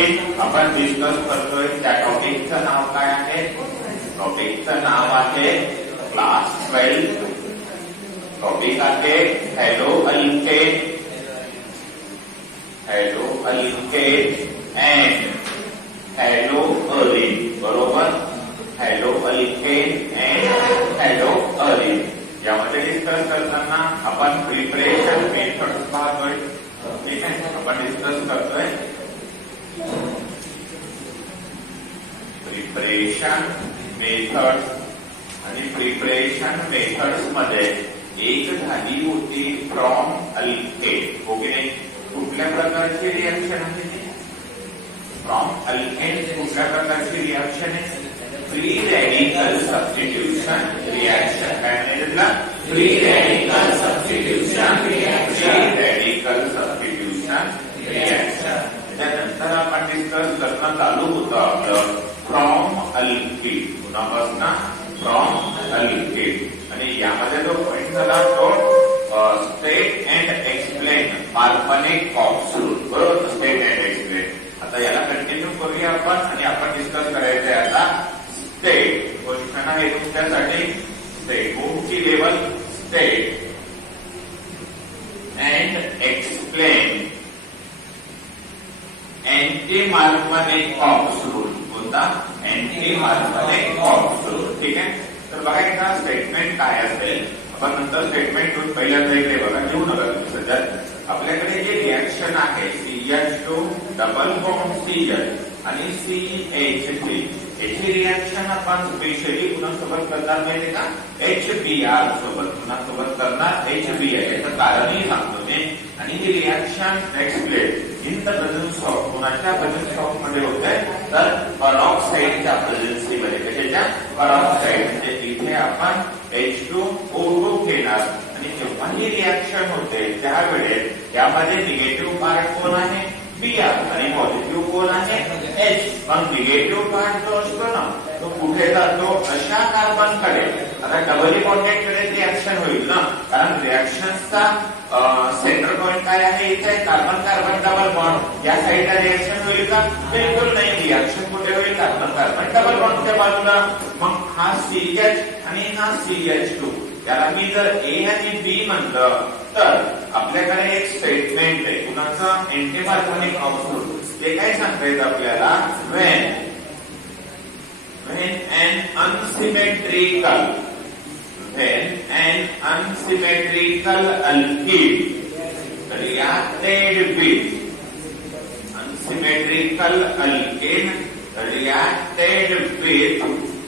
Topic आपण discuss करतोय त्या टॉपिकचं नाव काय आहे? टॉपिकचं नाव आहे क्लास 12. टॉपिक आहे haloalkane. Haloalkane and haloarene. बरोबर? Haloalkane and haloarene यामध्ये डिस्कस करताना आपण प्रिपरेशन मेथड पाहतोय. ठीक आहे, आपण डिस्कस करतोय प्रिपरेशन मेथड्स. आणि प्रिपरेशन मेथड्स मध्ये एक झाली होती फ्रॉम अल्केन. हो की नाही? कुठल्या प्रकारची रिॲक्शन आहे ती? फ्रॉम अल्केन कुठल्या प्रकारची रिॲक्शन आहे? Free radical substitution reaction. काय म्हणायचं? Free radical substitution reaction. Free radical substitution reaction. त्यानंतर आपण डिस्कस करणं चालू होतं आपलं फ्रॉम अल्कीन. पुन्हापासून फ्रॉम अल्कीन. आणि यामध्ये जो पॉइंट झाला तो state and explain Markovnikov's. बरोबर? State and explain. आता याला कंटिन्यू करूया आपण आणि आपण डिस्कस करायचंय आता स्टेट. क्वेश्चन आहे तुमच्यासाठी स्टेट. कोणती level? State and explain anti Markovnikov's. कोणता? Anti Markovnikov's. ठीक आहे. तर बघा एकदा स्टेटमेंट काय असेल. आपण नंतर स्टेटमेंट पहिल्यांदा इकडे बघा, घेऊ नका तुम्ही सध्या. आपल्याकडे जे रिॲक्शन आहे CH2 डबल बॉन्ड CH आणि CH3 याची रिॲक्शन आपण स्पेशली कुणासोबत करणार माहिती का? HBr सोबत. कुणासोबत करणार? HBr. याचं कारणही सांगतो मी. आणि ही reaction explain in the presence of कुणाच्या प्रेझन्स ऑफ मध्ये होते? तर परऑक्साईडच्या प्रेझन्सीमध्ये. कशाच्या? परऑक्साईड. म्हणजे इथे आपण H2O2 घेणार आणि जेव्हा ही रिॲक्शन होते त्यावेळेस यामध्ये निगेटिव्ह पार्ट कोण आहे? Br आणि पॉझिटिव्ह कोण आहे? H. मग निगेटिव्ह पार्ट जो असतो ना तो कुठे जातो? अशा कार्बनकडे. आता डबली बॉन्डेड कडे रिॲक्शन होईल ना, कारण रिॲक्शनचा सेंटर पॉइंट काय आहे? इथे कार्बन कार्बन डबल बॉन्ड. या साईडला रिॲक्शन होईल का? बिलकुल नाही. रिॲक्शन कुठे होईल? कार्बन कार्बन डबल बॉन्डच्या बाजूला. मग हा CH आणि हा CH2 त्याला मी जर A आणि B म्हटलं तर आपल्याकडे एक स्टेटमेंट आहे. कुणाचं? Anti मार्कोनिक oxide. ते काय सांगतायत आपल्याला? when an unsymmetrical alkene reacted with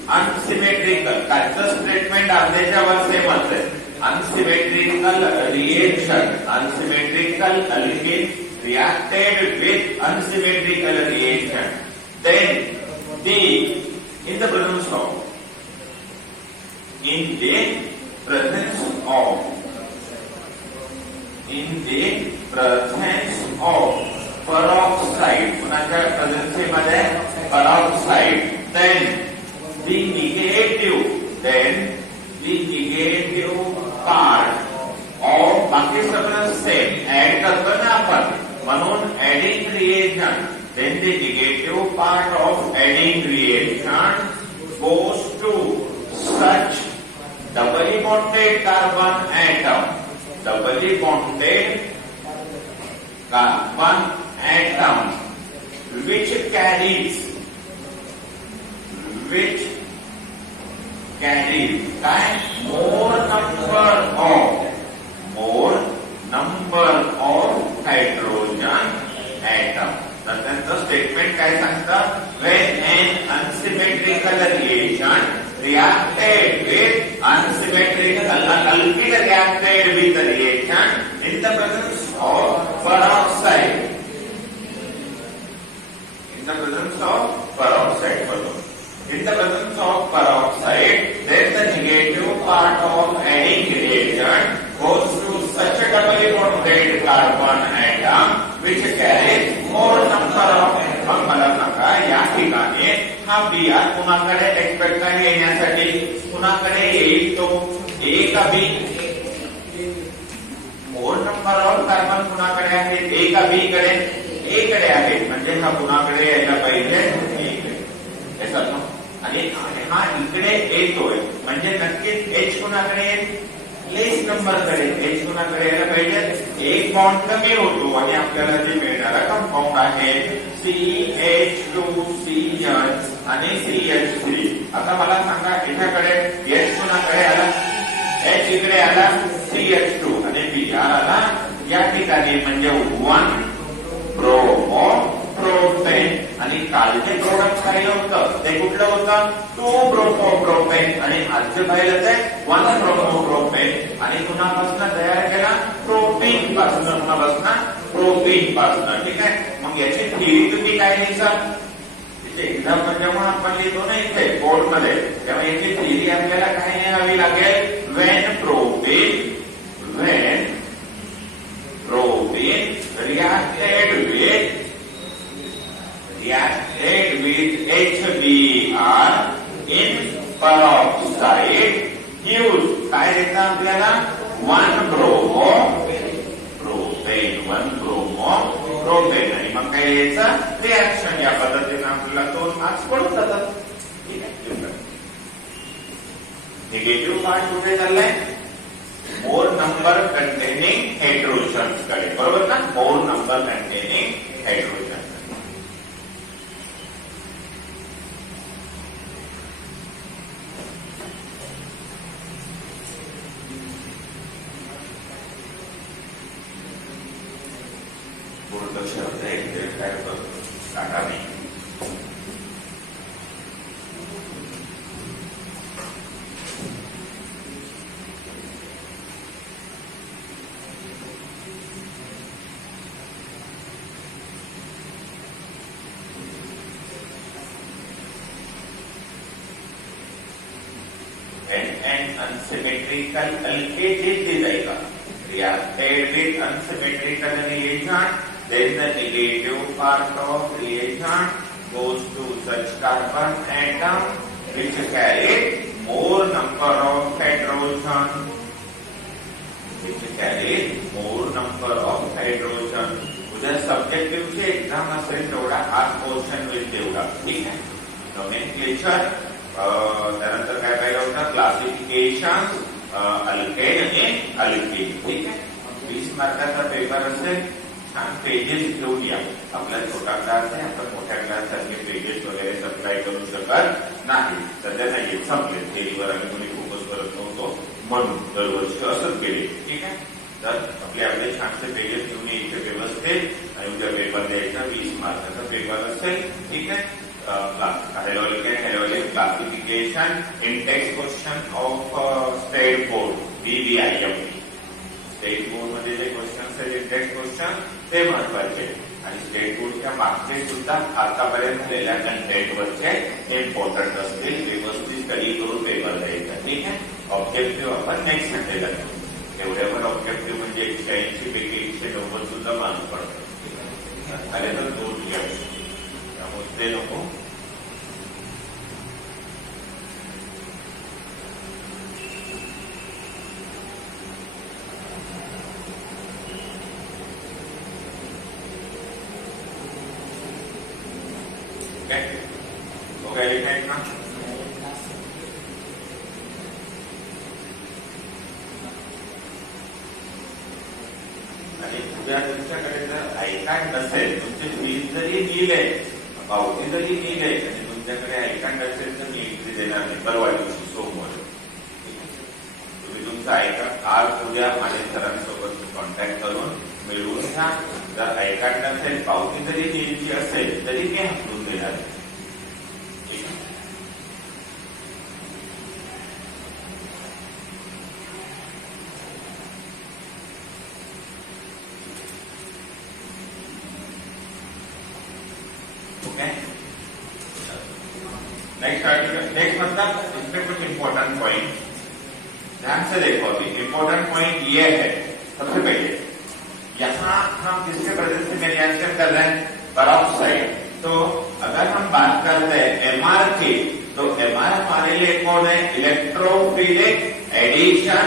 unsymmetrical. त्याचं स्टेटमेंट अर्ध्याच्या वर सेमच आहे. unsymmetrical reaction. unsymmetrical alkene reacted with unsymmetrical reaction. Then in the presence of peroxide. कुणाच्या प्रेझेन्सीमध्ये? peroxide. Then the negative part of बाकी सगळं सेम ऍड करतो ना आपण, म्हणून adding reagent. then the negative part of adding reaction goes to such doubly bonded carbon atom. Doubly bonded carbon atom which carries more number of hydrogen atom. तर त्यांचं statement काय सांगतं? when an unsymmetrical reaction reacted with alkene reacted with the reaction in the presence of peroxide. In the presence of peroxide. In the presence of peroxide, then the negative part of adding reagent goes to such a doubly bonded carbon atom which carries more number of. मग मला सांगा या ठिकाणी हा Br कुणाकडे expect आहे येण्यासाठी? कुणाकडे येईल तो? A का B? More number of carbon कुणाकडे आहे? A का B कडे? ए कडे आहे म्हणजे हा कुणाकडे यायला पाहिजे इकडे, हे समजलं? आणि हा इकडे येतोय म्हणजे नक्कीच एच कुणाकडे येईल, लेस नंबर कडे. एच कुणाकडे यायला पाहिजे, एक बॉन्ड कमी होतो आणि आपल्याला जे मिळणारा कंपाऊंड आहे CH2CN आणि CH3. आता मला सांगा याच्याकडे एच कुणाकडे आला, एच इकडे आला, CH2 आणि Br आला या ठिकाणी म्हणजे 1 ब्रोमो प्रोपेन. आणि कालचे प्रोडक्ट पाहिलं होतं ते कुठलं होतं, 2 ब्रोमो प्रोपेन. आणि आजचे पाहिलं ते 1 ब्रोमो प्रोपेन. आणि कुणापासून तयार केला, प्रोपीन पासून. कुणापासून, प्रोपीन पासून. ठीक आहे. मग याची थिअरी तुम्ही काय लिहिता, एक्झाम जेव्हा आपण लिहितो ना इथे बोर्ड मध्ये, तेव्हा याची थिअरी आपल्याला काय लिहावी लागेल, when propane reacted with HBr in peroxide gives काय देतं आपल्याला, 1 ब्रोमो प्रोपेन. आणि मग काय यायचं रिॲक्शन. या पद्धतीने आपल्याला 2 मार्क्स पडून जातात. ठीक आहे. निगेटिव्ह पार्ट कुठे चाललाय, मोर नंबर कंटेनिंग हायड्रोजन्स कडे, बरोबर ना, मोर नंबर कंटेनिंग हायड्रोजन. शब्द आहे काय टाका नाही. and unsymmetrical alkane जाएगा. Reacted with unsymmetrical reagent, then the negative part of reagent goes to such carbon atom which carry more number of hydrogen. उद्या सब्जेक्टिव्हची एक्झाम असेल तेवढा हाच पोर्शन होईल तेवढा. ठीक आहे. नोमेनक्लेचर, त्यानंतर काय पाहिलं होतं, क्लासिफिकेशन, अल्केन आणि अल्केन. ठीक आहे. 20 मार्काचा पेपर असेल. छान पेजेस घेऊन या. आपला छोटा क्लास आहे, आपण मोठ्या क्लास सारखे पेजेस वगैरे सप्लाय करू शकत नाही. सध्या नाही संपले. थेरीवर आम्ही कोणी फोकस करत नव्हतो म्हणून दरवर्षी असंच केले. ठीक आहे. तर आपले छानसे पेजेस घेऊन यायचे व्यवस्थित आणि उद्या पेपर द्यायचा. 20 मार्काचा पेपर असेल. ठीक आहे. Hyaluronic classification, index question of state board, BBIM. State board मध्ये जे क्वेश्चन्स आहेत इंडेक्स क्वेश्चन ते महत्वाचे. आणि स्टेट बोर्डच्या मागचे सुद्धा आतापर्यंत झालेल्या कंटेंटवरचे इम्पॉर्टंट असतील. व्यवस्थित स्टडी करून पेपर द्यायचा. ठीक आहे. ऑब्जेक्टिव्ह आपण नेक्स्ट संडेला घेऊ. एवढ्यावर ऑब्जेक्टिव्ह म्हणजे 180 पैकी 190 सुद्धा मार्क पडतो. झाले तर 2 इयर्स त्यामुळे ते नको. हो गया लिखा इतना. आणि उद्या तुमच्याकडे जर आयकार्ड नसेल, तुमचे फीस जरी लिहिले, पावती जरी लिहिले आणि तुमच्याकडे आयकार्ड असेल तर मी एंट्री देणार नाही. परवा दिवशी सोमवार तुम्ही तुमचा आयकार्ड आज उद्या माझ्या सरांसोबत कॉन्टॅक्ट करून मिळवून घ्या. जर आयकार्ड नसेल, पावती जरी लिहिली असेल तरी मी हटवून देणार. नेक्स्ट मतलब इसमें कुछ इंपॉर्टेंट पॉइंट ध्यान से देखो. अभी इंपॉर्टेंट पॉइंट ये है. सबसे पहले यहाँ हम किसके प्रेजेंस में रिएक्शन कर रहे हैं, पेरोक्साइड. तो अगर हम बात करते हैं एमआर की, तो एमआर हमारे लिए कौन है, इलेक्ट्रोफिलिक एडिशन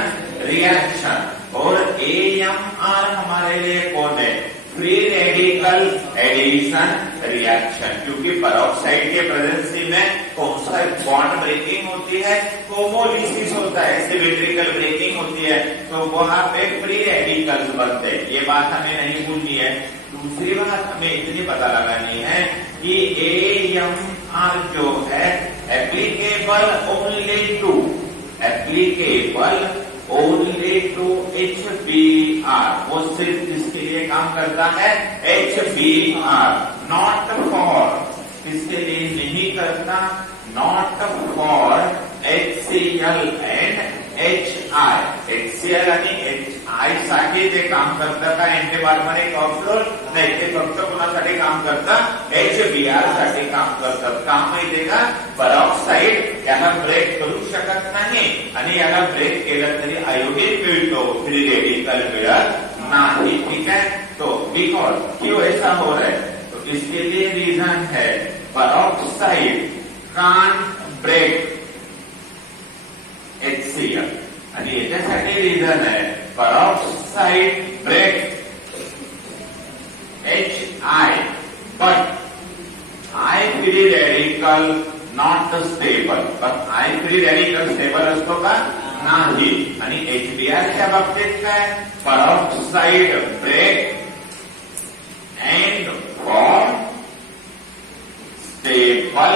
रिएक्शन. और एएमआर हमारे लिए कौन है, free radical chemical addition reaction, क्योंकि पेरोक्साइड के प्रेजेंसी में कौन सा बॉन्ड ब्रेकिंग होती है, होमोलिसिस होता है, सिमेट्रिकल ब्रेकिंग होती है, तो वहां पे फ्री रेडिकल्स बनते हैं। ये बात हमें नहीं भूलनी है। दूसरी बात हमें इतनी पता लगानी है कि AMR जो है एप्लीकेबल ओनली टू HBr, वो सिर्फ किसके लिए काम करता है, HBr, नॉट फॉर, किसके लिए नहीं करता, not for HCl end HI. HCl आणि HI साठी ते काम करतं का अँटीबायोटिक ऑक्सिडोल, नाही, ते फक्त कोणासाठी काम करतं, HBr साठी काम करतं. का माहितीये का, पेरॉक्साइड याला ब्रेक करू शकत नाही आणि याला ब्रेक केलं तरी आयोडीन मिळतो, फ्री रेडिकल मिळत नाही. ठीक है, तो बिकॉज क्यों ऐसा हो रहा है, तो इसके लिए रीजन है पेरॉक्साइड कांट ब्रेक HCl आणि याच्यासाठी रीजन आहे peroxide break HI, but I free radical not stable. but I free radical stable असतो का, नाही. आणि HBr च्या बाबतीत काय, peroxide break and form stable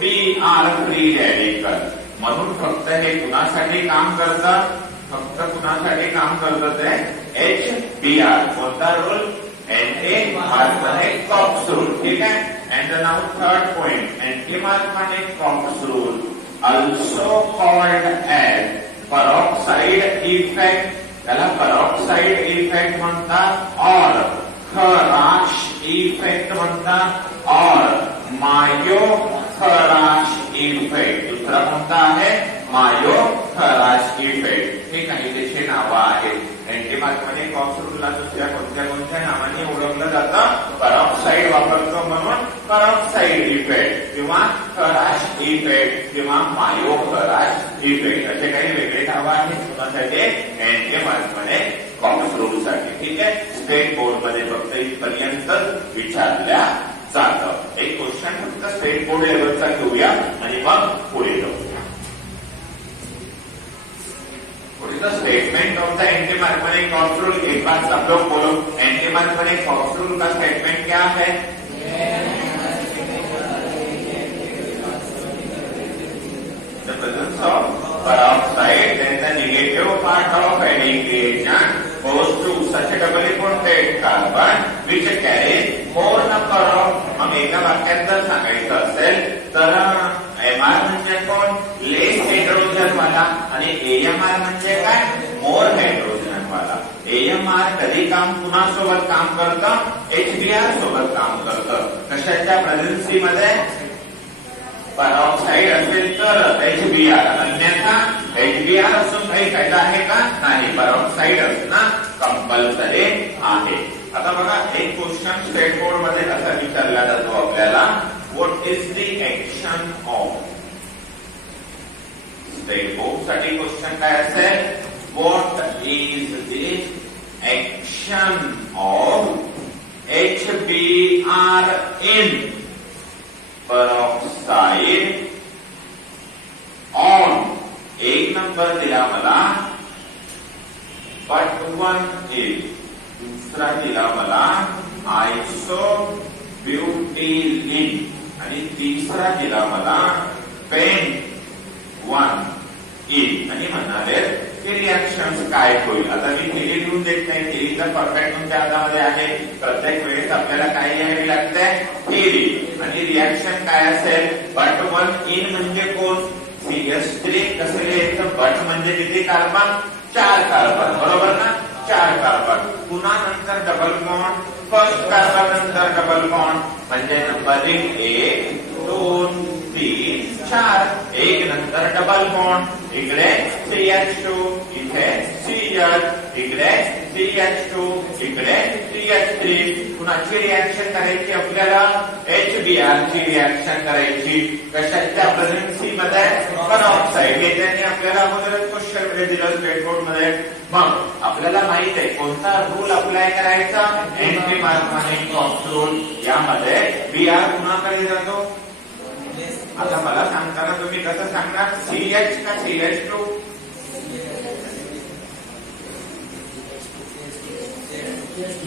Br free radical. म्हणून फक्त हे कुणासाठी काम करतं, फक्त कुणासाठी काम करत आहे, HBr. कोणता रूल, एंटी-मार्कोनिक कॉक्स रूल. ठीक है, and now third point, anti-Markovnikov's rule also called as peroxide effect. त्याला पेरॉक्साइड इफेक्ट म्हणतात, और खराश इफेक्ट म्हणतात, और मायो खराश इफेक्ट. दुसरा कोणता आहे, मायो खराश इफेक्ट. हे काही त्याची नावं आहेत. अँटीमार्कोनिक कॉक्स रूलला दुसऱ्या कोणत्या नावाने ओळखलं जातं, पेरॉक्साइड वापरतो म्हणून पेरॉक्साइड इफेक्ट किंवा खराश इफेक्ट किंवा मायो खराश इफेक्ट, असे काही वेगळे नावं आहेत कुणासाठी, अँटीमार्कोनिक कॉक्स रूलसाठी. ठीक आहे, स्टेट बोर्ड मध्ये फक्त इथपर्यंत विचारल्या जातं. एक क्वेश्चन फक्त स्टेट बोर्ड लेवलचा घेऊया आणि मग पुढे जाऊ. What is the statement of the anti-Marconi Cox rule? एक बार सब लोग बोलो, anti-Marconi Cox rule का स्टेटमेंट क्या है, the presence of peroxide, then the negative part of any reagent goes to such a doubly bonded carbon which carries more number of, हम एका वाक्यात जर सांगायचं असेल तर MR म्हणजे कोण, लेस हायड्रोजन वाला, आणि AMR म्हणजे काय, मोर हायड्रोजन वाला. AMR कधी काम कुणासोबत काम करतं, HBr सोबत काम करतं. कशाच्या प्रेझेन्सी मध्ये, पेरॉक्साइड असेल तर HBr, अन्यथा HBr असून काही फायदा आहे का, नाही. पेरॉक्साइड असणं कंपल्सरी आहे. आता बघा, एक क्वेश्चन स्टेट बोर्ड मध्ये असा विचारला जातो आपल्याला, what is the action of, state board साठी क्वेश्चन काय असेल, what is the action of HBr in peroxide on, एक नंबर दिला मला, बट वन इज, दूसरा दिला मला आयसोब्युटिलीन, आणि तिसरा दिला मला पेंट-1 इन, आणि म्हणाले की रिएक्शन काय होईल. आता मी थेरी लिहून देत नाही, थेरी तर परफेक्ट तुमच्या हातामध्ये आहे. प्रत्येक वेळेस आपल्याला काय लिहावी लागते, थेरी. आणि रिएक्शन काय असेल, बट-1 इन म्हणजे कोण, CH3. कसं लिहायचं, बट म्हणजे किती कार्बन, 4 कार्बन, बरोबर ना, 4 कार्बन. पुन्हा नंतर डबल बॉन्ड, फर्स्ट कार्बन नंतर डबल बॉन्ड, म्हणजे नंबरिंग 1 2 3 4, एक नंतर डबल बॉन्ड, इकडे CH2, इथे CH, इकडे CH2 इकडे CH3 कुणाची रिएक्शन करायची आपल्याला HBr ची रिएक्शन करायची कशाच्या प्रेझेन्सी मध्ये पेरॉक्साइड हे त्यांनी आपल्याला अगोदरच क्वेश्चन मध्ये दिलं स्टेटबोर्ड मध्ये मग आपल्याला माहित आहे कोणता रूल अप्लाय करायचा एंटी मार्कमानिक कॉक्स रूल यामध्ये Br कुणाकडे जातो आता मला सांगताना तुम्ही कसं सांगणार CH का CH2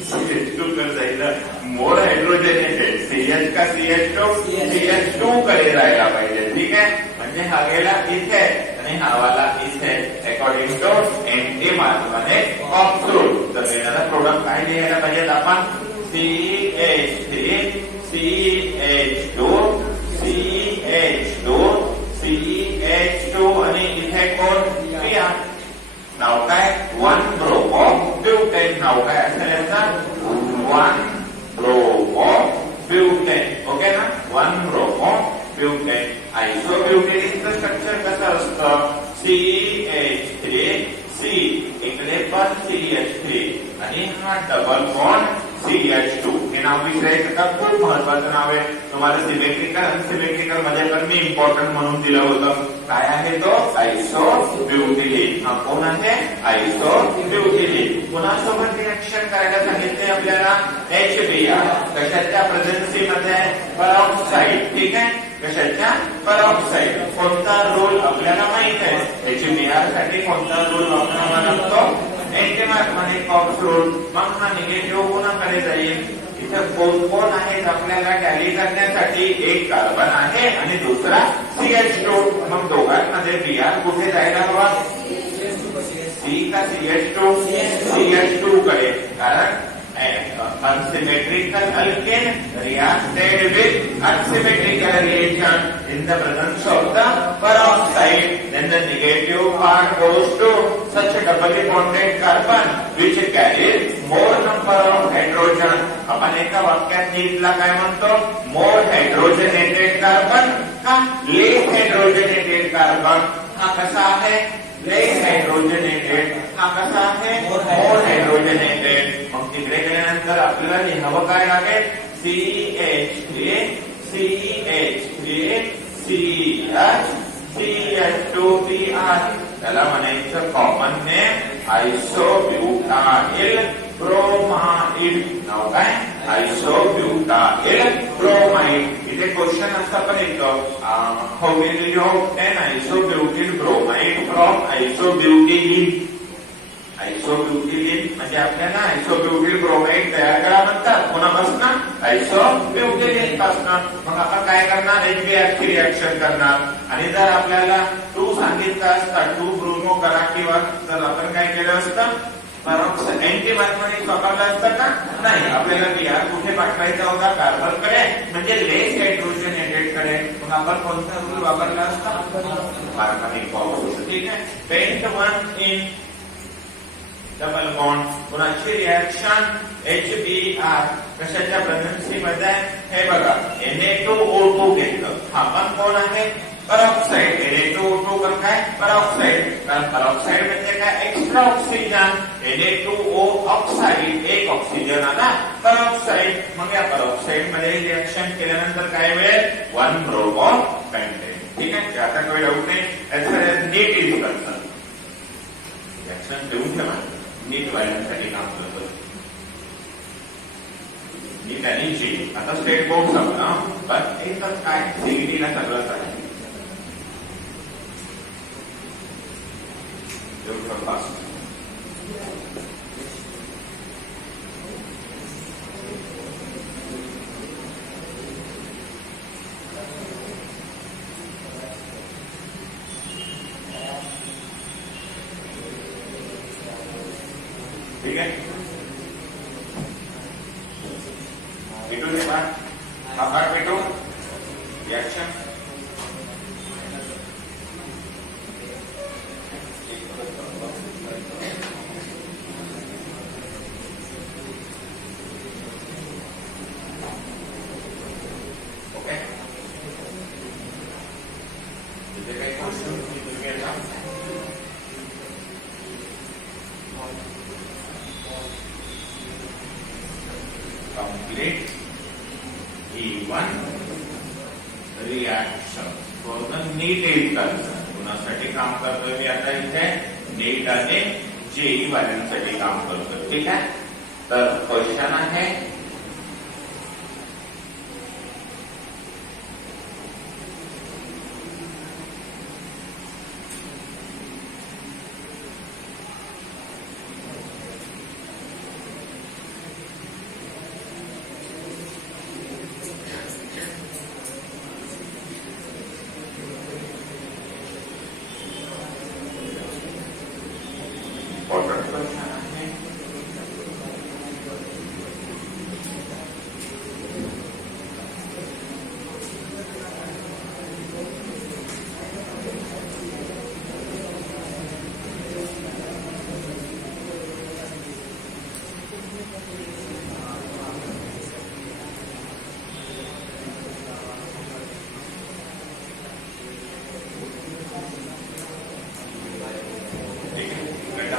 CH2 कर जायला मोर हायड्रोजनेटेड CH का CH2 CH2 कडे जायला पाहिजे ठीक आहे म्हणजे हा गेला इथे आणि हा वाला इथे according to anti Markovnikov's rule तर येणारा प्रोडक्ट काय लिहायला पाहिजे आपण CH3 CH2 CH2 CH2 आणि इथे कोण Br नाव काय 1 ब्रोमो ब्युटेन नाव काय असेल याचं 1 ब्रोमो ब्युटेन ओके ना 1 ब्रोमो ब्युटेन आयसोब्युटेनचं स्ट्रक्चर कसं असतं CH3 C इकडे पण CH3 आणि हा डबल बॉन्ड CH2 हे नाव विसरायचं का खूप महत्वाचं नाव आहे तुम्हाला सिमेट्रिकल अनसिमेट्रिकल मध्ये पण मी इम्पॉर्टंट म्हणून दिलं होतं काय आहे तो आयसोब्युटिलीन हा कोण आहे आयसोब्युटिलीन कोणासोबत रिएक्शन करायला सांगितले आपल्याला HBr कशाच्या प्रेझेन्सी मध्ये पेरॉक्साइड ठीक आहे कशाच्या पेरॉक्साइड कोणता रोल आपल्याला माहित आहे HBr साठी कोणता रोल वापरावा लागतो एंटी मार्कमानिक कॉक्स रूल मग हा निगेटिव्ह कोणाकडे जाईल इथं कोण कोण आहेत आपल्याला टॅली करण्यासाठी एक कार्बन आहे आणि दुसरा CH2 मग दोघांमध्ये Br कुठे जायला हवा C का CH2 CH2 कडे कारण unsymmetrical alkane reacted with unsymmetrical reaction in the presence of the peroxide then the negative part goes to such a doubly bonded carbon which carries more number of hydrogen आपण एका वाक्यात नीटला काय म्हणतो more hydrogenated carbon का less hydrogenated carbon हा कसा आहे less hydrogenated हा कसा आहे more hydrogenated मग तिकडे गेल्यानंतर आपल्याला लिहावं काय लागेल CH3 CH3 CH CH2Br त्याला म्हणायचं कॉमन नेम आयसोब्युटाइल ब्रोमाइड नाव काय आयसोब्युटाइल ब्रोमाइड इथे क्वेश्चन असा पण येतो how will you obtain isobutyl bromide from isobutylene isobutylene म्हणजे आपल्याला आयसोब्युटिल ब्रोमाइड तयार करा म्हणतात कोणापासून आयसोब्युटिलीन पासून मग आपण काय करणार HBr ची रिएक्शन करणार आणि जर आपल्याला 2 सांगितलं असतं 2 ब्रोमो करा किंवा जर आपण काय केलं असतं पेरॉक्साइड एंटी मार्कमानिक वापरलं असतं का नाही आपल्याला Br कुठे पाठवायचा होता कार्बन कडे म्हणजे लेस हायड्रोजनेटेड कडे मग आपण कोणता रूल वापरला असता मार्कमानिक कॉक्स ठीक आहे पेंट 1 इन डबल बॉन्ड कोणाची रिएक्शन HBr कशाच्या प्रेझेन्सी मध्ये हे बघा Na2O2 घेतलं हा पण कोण आहे पेरॉक्साइड Na2O2 पण काय पेरॉक्साइड कारण पेरॉक्साइड म्हणजे काय एक्स्ट्रा ऑक्सिजन Na2O ऑक्साइड एक ऑक्सिजन आला पेरॉक्साइड मग या पेरॉक्साइड मध्ये रिएक्शन केल्यानंतर काय मिळेल 1 ब्रोमो पेंटेन ठीक आहे आता काही डाऊट नाही as far as NEET is concern reaction देऊन ठेवा नीट व्हायसाठी काम करतो नीट आणि जी आता स्टेट बोर्ड संपला पण एकच काय सीईटीला सगळंच आहे फास्ट ठीक है भेटू के बाद पार्ट भेटू रिएक्शन ओके इथे काही क्वेश्चन तुम्ही घेता कम्प्लीट E1 रिएक्शन पूर्ण नीट येईल कुणासाठी काम करतोय मी आता इथे नीट आणि जेई वाल्यांसाठी काम करतोय ठीक आहे तर क्वेश्चन आहे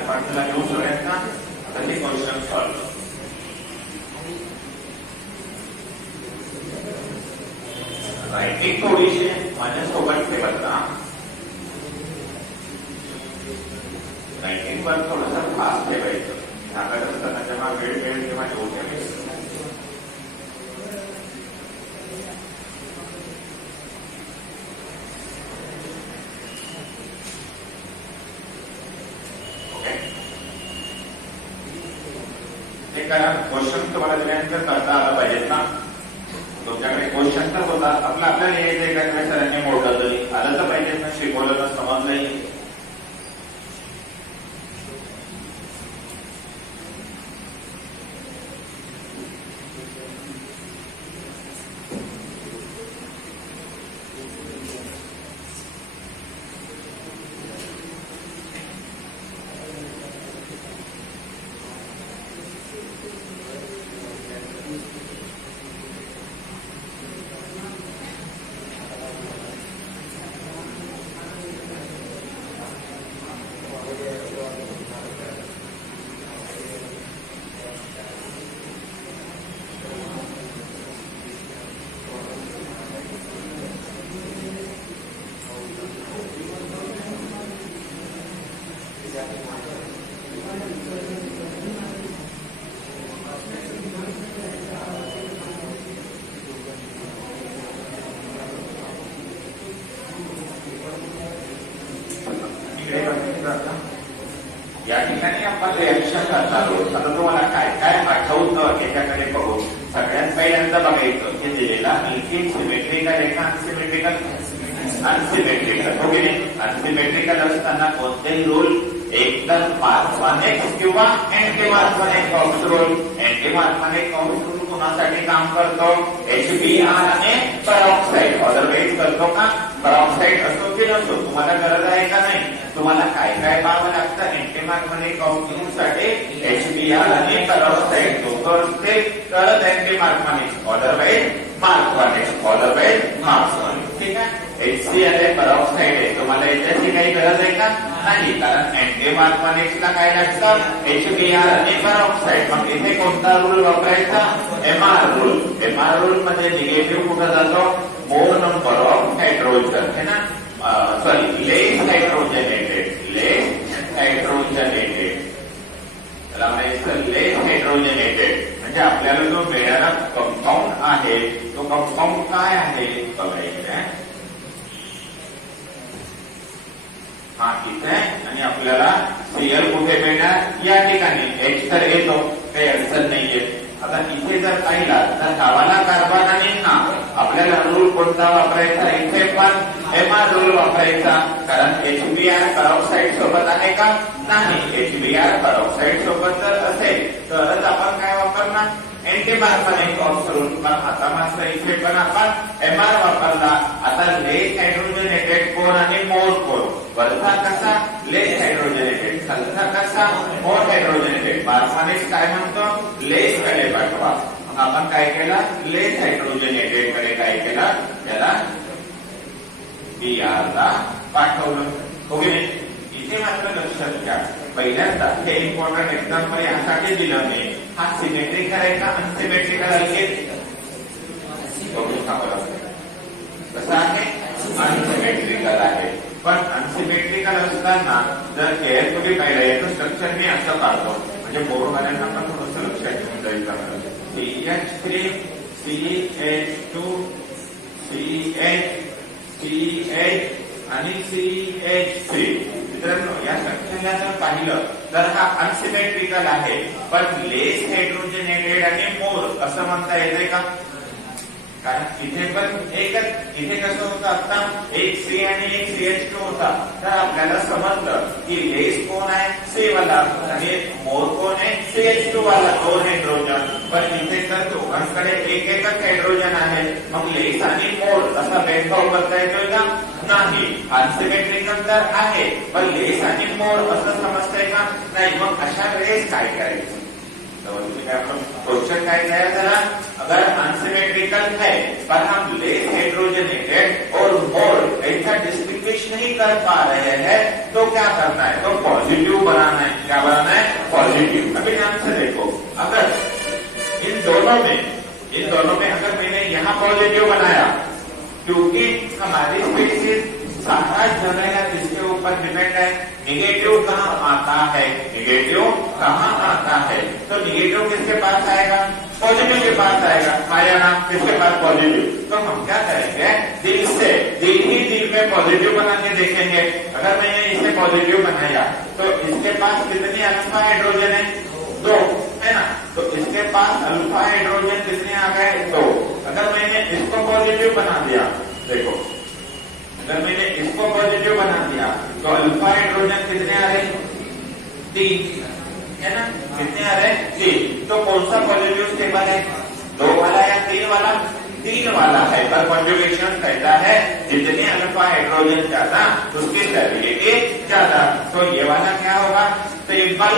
पाठला घेऊन सोडायचं ना आता ते क्वेश्चन सॉल्व रायटिंग थोडीशी माझ्यासोबत ठेवत ना रायटिंग वर थोडंसं फास्ट ठेवायचं सांगत असताना जेव्हा वेळ तेव्हा ठेवून ठेवायचं क्वेश्चन तुम्हाला दिल्यानंतर करता आला पाहिजेत ना तुमच्याकडे क्वेश्चन तर होता आपल्याला यायचं एखाद्या सरांनी मोडलं तरी आलं तर पाहिजे ना शिकवलं तर समजलंही या ठिकाणी आपण रिएक्शन करणार आहोत आता तुम्हाला काय काय आठवतं याच्याकडे बघू सगळ्यात पहिल्यांदा बघायचं की दिलेला आणखी सिमेट्रिकल आहे का अनसिमेट्रिकल अनसिमेट्रिकल हो की नाही अनसिमेट्रिकल असताना कोणतेही रूल एकदम मार्फाने किंवा anti Markovnikov's rule anti Markovnikov's rule कुणासाठी काम करतो HBr आणि पेरॉक्साइड अदरवाईज करतो का पेरॉक्साइड असो की नसो तुम्हाला गरज आहे का नाही तुम्हाला काय काय पाहावं लागतं अँटी मार्फाने कॉम्स साठी HBr आणि पेरॉक्साइड दोघं असते तरच अँटी मार्फाने अदरवाईज मार्फाने ठीक आहे HCl आहे पेरॉक्साइड आहे तुम्हाला याच्याची काही गरज आहे का नाही कारण अँटी मार्फानेक्सला काय लागतं HBr आणि पेरॉक्साइड मग इथे कोणता रूल वापरायचा MR रूल मध्ये निगेटिव्ह कुठं जातो मोर नंबर ऑफ हायड्रोजन है ना सॉरी लेस हायड्रोजनेटेड त्याला म्हणायचं लेस हायड्रोजनेटेड म्हणजे आपल्याला जो मिळणारा कंपाऊंड आहे तो कंपाऊंड काय आहे बघायचं हा इथे आणि आपल्याला Cl कुठे मिळणार या ठिकाणी H तर येतो काही अडचण नाहीये आता इथे जर पाहिला तर हवाला कार्बन आणि ना आपल्याला रूल कोणता वापरायचा इथे पण MR रूल वापरायचा कारण HBr पेरॉक्साइड सोबत आहे का नाही HBr पेरॉक्साइड सोबत जर असेल तरच आपण काय वापरणार अँटी मार्फाने कॉम्स रूल पण आता मात्र इथे पण आपण MR वापरला आता लेस हायड्रोजनेटेड कोर आणि मोर कोर वरचा कसा लेस हायड्रोजनेटेड खालचा कसा मोर हायड्रोजनेटेड मार्फाने काय म्हणतो लेस कडे पाठवा आपण काय केलं लेस हायड्रोजनेटेड कडे काय केलं त्याला Br ला पाठवलं हो की नाही इथे मात्र लक्षात घ्या पहिल्यांदा हे इम्पॉर्टंट एक्झाम्पल यासाठी दिलं नाही हा सिमेट्रिकल आहे का अनसिमेट्रिकल अल्केन? कसा आहे? अनसिमेट्रिकल आहे. पण अनसिमेट्रिकल असताना जर केअरफुली पाहिलं याचं स्ट्रक्चर मी असं काढतो म्हणजे बोरवाल्यांना पण थोडंसं लक्षात घेऊन जाईल का CH3 CH2 CH CH आणि CH3. मित्रांनो या स्ट्रक्चरला जर पाहिलं तर हा अनसिमेट्रिकल आहे पण लेस हायड्रोजनेटेड आणि मोर असं म्हणता येते का? कारण इथे पण एकच इथे कसं होतं आता एक C आणि एक CH2 होता तर आपल्याला समजलं की लेस कोण आहे C वाला आणि मोर कोण आहे CH2 वाला 2 हायड्रोजन. पण इथे तर दोघांकडे एक एकच हायड्रोजन आहे मग लेस आणि मोर असा भेदभाव करता येतोय का? नाही. अनसिमेट्रिकल तर आहे पण लेस आणि मोर असं समजतंय का? नाही. मग अशा वेळेस काय करायचं? क्वेश्चन काय तैयार झाला? अगर अनसिमेट्रिकल है पर हम लेस हाइड्रोजनेटेड और मोर ऐसा डिस्टिंग्विश नहीं कर पा रहे हैं तो क्या करना है? तो पॉजिटिव बनाना है. क्या बनाना है? पॉजिटिव. अभी ध्यान से देखो अगर इन दोनों में अगर मैंने यहाँ पॉजिटिव बनाया क्योंकि हमारी स्पीसीज सारा जगह इसके ऊपर डिपेंड है. निगेटिव कहाँ आता है? निगेटिव कहाँ आता है? तो निगेटिव किसके पास आएगा? पॉजिटिव के पास आएगा. आया ना? किसके पास? पॉजिटिव. तो हम क्या करेंगे? दिल में पॉजिटिव बना के देखेंगे. अगर मैंने इसे पॉजिटिव बनाया तो इसके पास कितनी अल्फा हाइड्रोजन है? 2 है ना. तो इसके पास अल्फा हाइड्रोजन कितने आ गए? 2. अगर मैंने इसको पॉजिटिव बना दिया देखो अगर मैंने इसको पॉजिटिव बना दिया तो अल्फा हाइड्रोजन कितने आ रहे? 3 है ना. कितने आ रहे? 3. तो कौन सा पॉजिटिव स्टेबल है? 2 वाला या 3 वाला? 3 वाला हाइपर कॉन्जुगेशन कहता है जितने अल्फा हाइड्रोजन ज्यादा उसकी स्टेबिलिटी ज्यादा. तो ये वाला क्या होगा? Stable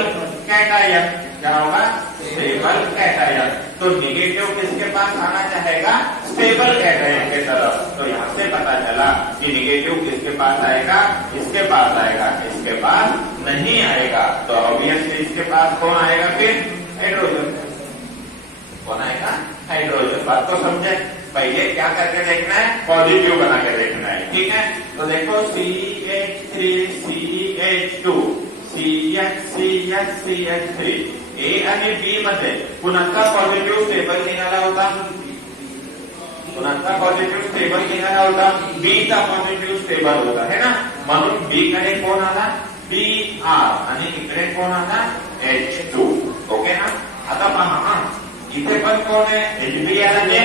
cation. क्या होगा? Stable cation. तो निगेटिव किसके पास आना चाहेगा? स्टेबल कैटायन के तरफ. तो यहाँ से पता चला कि निगेटिव किसके पास आएगा? इसके पास आएगा. इसके पास नहीं आएगा. तो ऑब्वियसली इसके पास कौन आएगा? फिर हाइड्रोजन. कौन आएगा? हाइड्रोजन. बात तो समझे. पहले क्या करके देखना है? पॉजिटिव बना के देखना है. ठीक है. तो देखो CH3 CH2 CH3 ए आणि बी मध्ये कुणाचा पॉझिटिव्ह स्टेबल निघाला होता? कुणाचा पॉझिटिव्ह स्टेबल निघाला होता? बी चा पॉझिटिव्ह स्टेबल होता है ना. म्हणून बी कडे कोण आला? Br आणि इकडे कोण आला? H2. ओके ना. आता पहा इथे पण कोण आहे? HBr आणि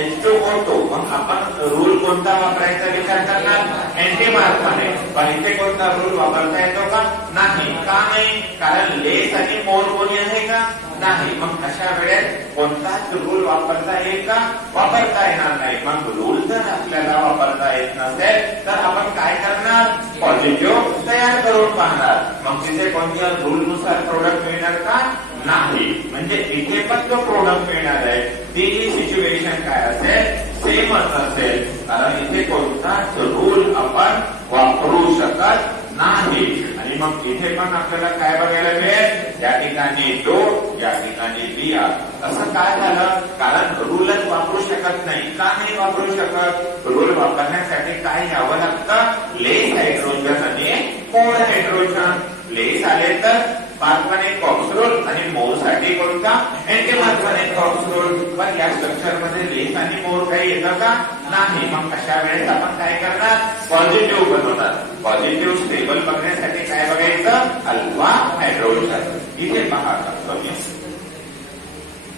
H2O2. मग आपण रूल कोणता वापरायचा विचार करणार? अँटी मार्काने. पण इथे कोणता रूल वापरता येतो का? नाही. का नाही? कारण लेस आणि मोर कोणी आहे का? नाही. मग अशा वेळेस कोणताच रूल वापरता येईल का? वापरता येणार नाही. मग रूल जर आपल्याला वापरता येत नसेल तर आपण काय करणार? पॉझिटिव्ह तयार करून पाहणार. मग तिथे कोणत्या रूल नुसार प्रोडक्ट मिळणार का? नाही. म्हणजे इथे पण जो प्रोडक्ट मिळणार आहे तिन्ही सिच्युएशन काय असेल? सेमच असेल. कारण इथे कोणताच रूल आपण वापरू शकत नाही. आणि मग इथे पण आपल्याला काय बघायला मिळेल? या ठिकाणी 2 या ठिकाणी Br. असं काय झालं? कारण रूलच वापरू शकत नाही. का नाही वापरू शकत? रूल वापरण्यासाठी काय घ्यावं लागतं? लेस हायड्रोजन आणि मोर हायड्रोजन. लेस आले तर मार्कवाने कॉक्स रूल आणि मोर साठी कोणता? Anti Markovnikov's rule. पण या स्ट्रक्चर मध्ये लेस आणि मोर काही येतं का? नाही. मग अशा वेळेस आपण काय करणार? पॉझिटिव्ह बनवणार. पॉझिटिव्ह स्टेबल बघण्यासाठी काय बघायचं? Alpha hydrogen. इथे पहा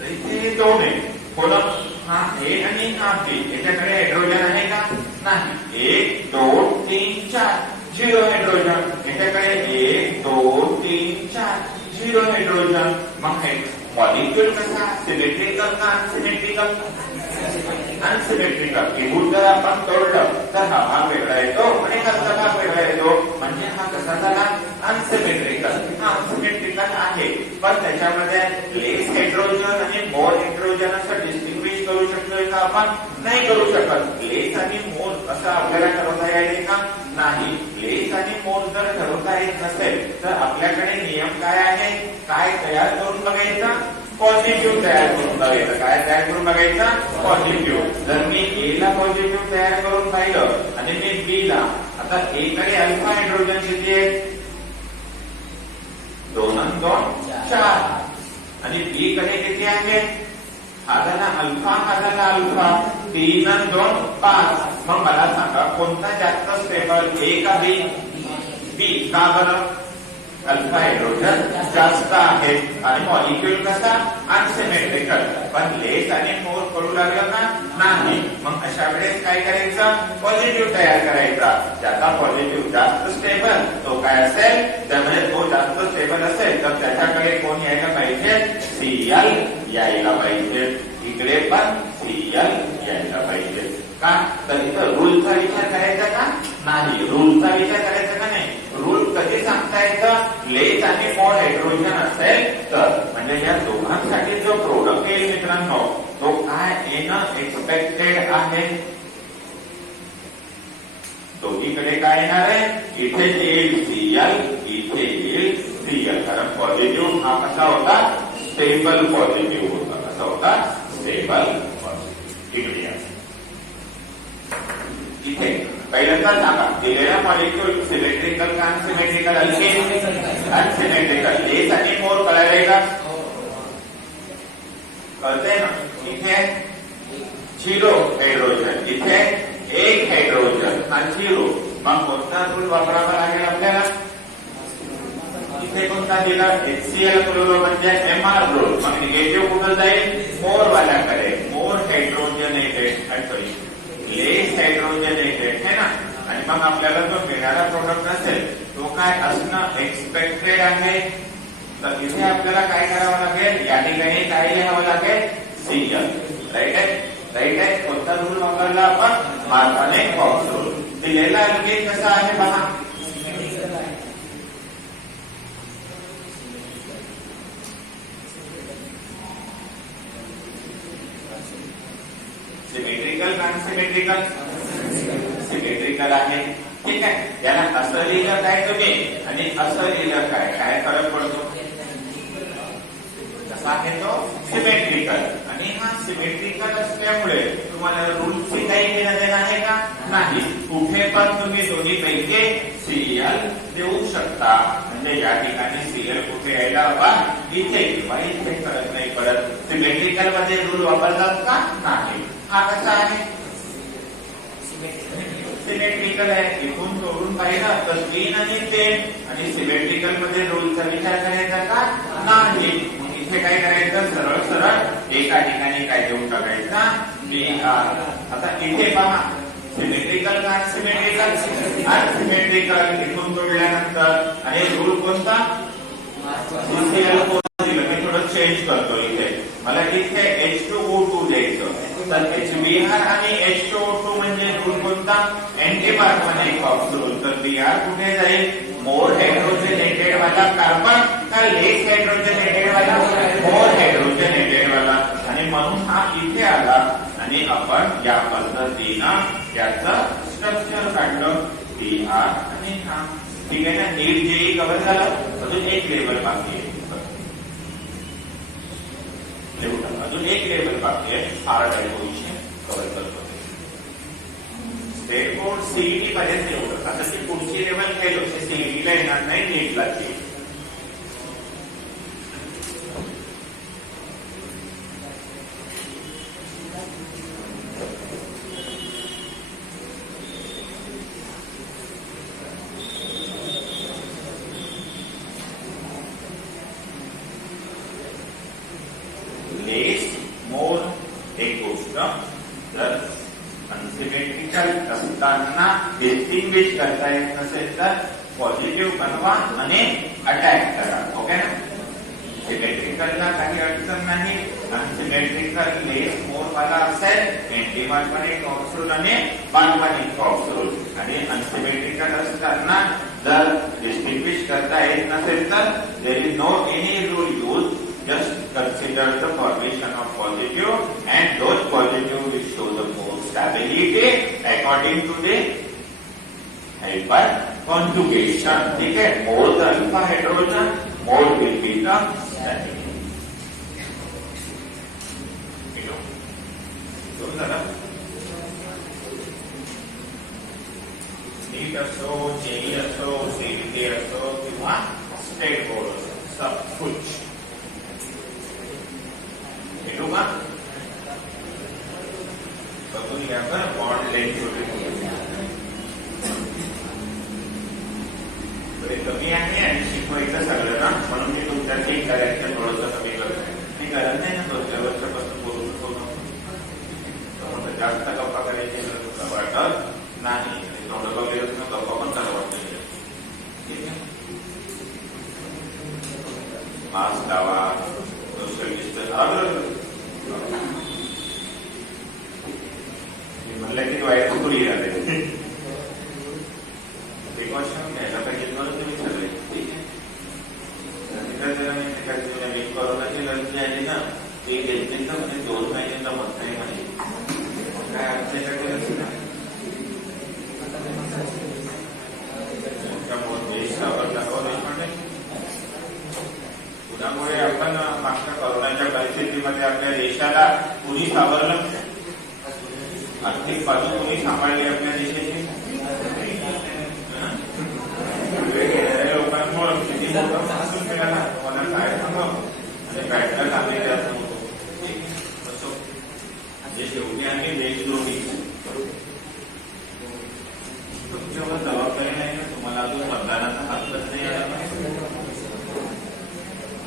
इथे 2 आहे. कोण? हा ए आणि हा बी. याच्याकडे हायड्रोजन आहे का? नाही. 1 2 3 4 0 हायड्रोजन. याच्याकडे 1 2 3 4 0 हायड्रोजन. मग मॉलिक्यूल कसा? सिमेट्रिकल का अनसिमेट्रिकल? अनसिमेट्रिकल. इथून जर आपण तोडलं तर हा भाग वेगळा येतो आणि खालचा भाग वेगळा येतो. म्हणजे हा कसा झाला? अनसिमेट्रिकल. हा अनसिमेट्रिकल आहे पण त्याच्यामध्ये लेस हायड्रोजन आणि मोर हायड्रोजन असं डिस्टिंग्विश करू शकतोय का आपण? नाही करू शकत. लेस आणि मोर असं आपल्याला ठरवता येईल का? नाही. लेस आणि मोर जर ठरवता येत नसेल तर आपल्याकडे नियम काय आहे? काय तयार करून बघायचा? पॉझिटिव्ह तयार करून बघायचं. काय तयार करून बघायचं? पॉझिटिव्ह. जर मी ए ला पॉझिटिव्ह तयार करून पाहिलं आणि मी बी ला, आता ए कडे अल्फा हायड्रोजन किती आहेत? 2 आणि 2 4 आणि बी कडे किती आहे? हा झाला अल्फा, हा झाला अल्फा. 3 आणि 2 5. मग मला सांगा कोणता जास्त स्टेबल, ए का बी? बी. का बरं? अल्फा हायड्रोजन जास्त आहे आणि मॉलिक्यूल कसा? अनसिमेट्रिकल. पण लेस आणि मोर पडू लागलं का? नाही. मग अशा वेळेस काय करायचं? पॉझिटिव्ह तयार करायचा. ज्याचा पॉझिटिव्ह जास्त स्टेबल तो काय असेल? त्यामुळे तो जास्त स्टेबल असेल तर त्याच्याकडे कोण यायला पाहिजे? Cl यायला पाहिजे. इकडे पण Cl यायला पाहिजे. का? तर इथं रूलचा विचार करायचा का? नाही. रूलचा विचार करायचा का नाही? रूल कधी सांगता येतं? लेस आणि मोर हायड्रोजन असेल तर. म्हणजे या दोघांसाठी जो प्रोडक्ट येईल मित्रांनो तो काय येणं एक्सपेक्टेड आहे? दोन्हीकडे काय येणार आहे? इथे येईल Cl, इथे येईल Cl. कारण पॉझिटिव्ह हा कसा होता? स्टेबल पॉझिटिव्ह होता. कसा होता? Stable positive. इकडे या. इथे पहिल्यांदा सांगा दिलेला मॉलिक्यूल सिमेट्रिकल का अनसिमेट्रिकल? अनसिमेट्रिकल. लेस आणि मोर कळायला का? कळतंय ना? इथे 0 हायड्रोजन, इथे 1 हायड्रोजन, हा 0. मग कोणता रूल वापरावा लागेल आपल्याला? इथे कोणता दिला? HCl क्लोरो म्हणजे MR रूल. मग निगेटिव्ह कुठं जाईल? मोर वाल्याकडे. मोर हायड्रोजनेटेड, सॉरी लेस हायड्रोजनेटेड है ना. आणि मग आपल्याला जो मिळणारा प्रोडक्ट असेल तो काय असणं एक्सपेक्टेड आहे. तर इथे आपल्याला काय करावं लागेल? या ठिकाणी काय लिहावं लागेल? Cl. राईट आहे? राईट आहे. कोणता रूल वापरला आपण? Markovnikov's rule. दिलेला अल्केन कसा आहे पहा. सिमेट्रिकल का अनसिमेट्रिकल? सिमेट्रिकल आहे. ठीक आहे. याला असं लिहिलं काय तुम्ही आणि असं लिहिलं काय? काय फरक पडतो? कसा आहे तो? सिमेट्रिकल. आणि हा सिमेट्रिकल असल्यामुळे तुम्हाला रूलची काही घेणं देणं आहे का? नाही. कुठे पण तुम्ही दोन्ही पैकी Cl देऊ शकता. म्हणजे या ठिकाणी Cl कुठे यायला हवा? इथे किंवा इथे. फरक नाही पडत. सिमेट्रिकल मध्ये रूल वापरतात का? नाही. हा कसा आहे? सिमेट्रिकल आहे. इथून सोडून पाहिलं तर 3 आणि 10 आणि सिमेट्रिकल मध्ये रूलचा विचार करायचा का? नाही. इथे काय करायचं? सरळ सरळ एका ठिकाणी काय देऊन टाकायचा? Br. आता इथे पहा सिमेट्रिकल का अनसिमेट्रिकल? अनसिमेट्रिकल. इथून सोडल्यानंतर आणि रूल कोणता? दिलं. मी थोडं चेंज करतो. इथे मला इथे H2O2 द्यायचं. तर HBr आणि H2O2 म्हणजे रूल कोणता? Anti Markovnikov's rule. तर Br कुठे जाईल? मोर हायड्रोजनेटेड वाला कार्बन का लेस हायड्रोजनेटेड वाला? मोर हायड्रोजनेटेड वाला. आणि म्हणून हा इथे आला आणि आपण या पद्धतीनं याचं स्ट्रक्चर काढलं. Br आणि हा. ठीक आहे ना. नीट जेई कव्हर झालं. अजून एक लेवल बाकी आहे. अजून एक लेवल बाकी आहे. हार्ड विषय कव्हर करतो. स्टेट बोर्ड सीईटी पर्यंत एवढं. आता ती पुढची लेवल काही लोक सीईटीला येणार नाही, नीटला येईल. एक गोष्ट जर अनसिमेट्रिकल असताना डिस्टिंग्विश करता येत नसेल तर पॉझिटिव्ह बनवा आणि अटॅक करा. ओके ना. सिमेट्रिकलला काही अडचण नाही. अनसिमेट्रिकल लेस मोर वाला असेल अँटी मार्कोनी कॉक्स रूल आणि मार्कोनी कॉक्स रूल. आणि अनसिमेट्रिकल असताना जर डिस्टिंग्विश करता येत नसेल तर there is no any rule use. Just consider the formation of positive and those positive will show the more stability according to the hyper conjugation. ठीक है. More the alpha hydrogen, more will be the stability. एक घेतली तर म्हणजे 2 महिने जमत नाही म्हणे. काय अर्थ आहे का देश सावरला म्हणजे पुण्यामुळे आपण मागच्या कोरोनाच्या परिस्थितीमध्ये आपल्या देशाला कुणी सावरलं, आर्थिक बाजू कुणी सांभाळली आपल्या देशाची, वेगवेगळ्या लोकांमुळे किती मोठा महसूल मिळाला मला काय सांगावं आणि बॅटला आम्ही त्यात म्हणजे शेवटी आम्ही देशद्रोही. तुमच्यावर जबाबदारी नाही ना, तुम्हाला अजून मतदानाचा हक्कच नाही आला.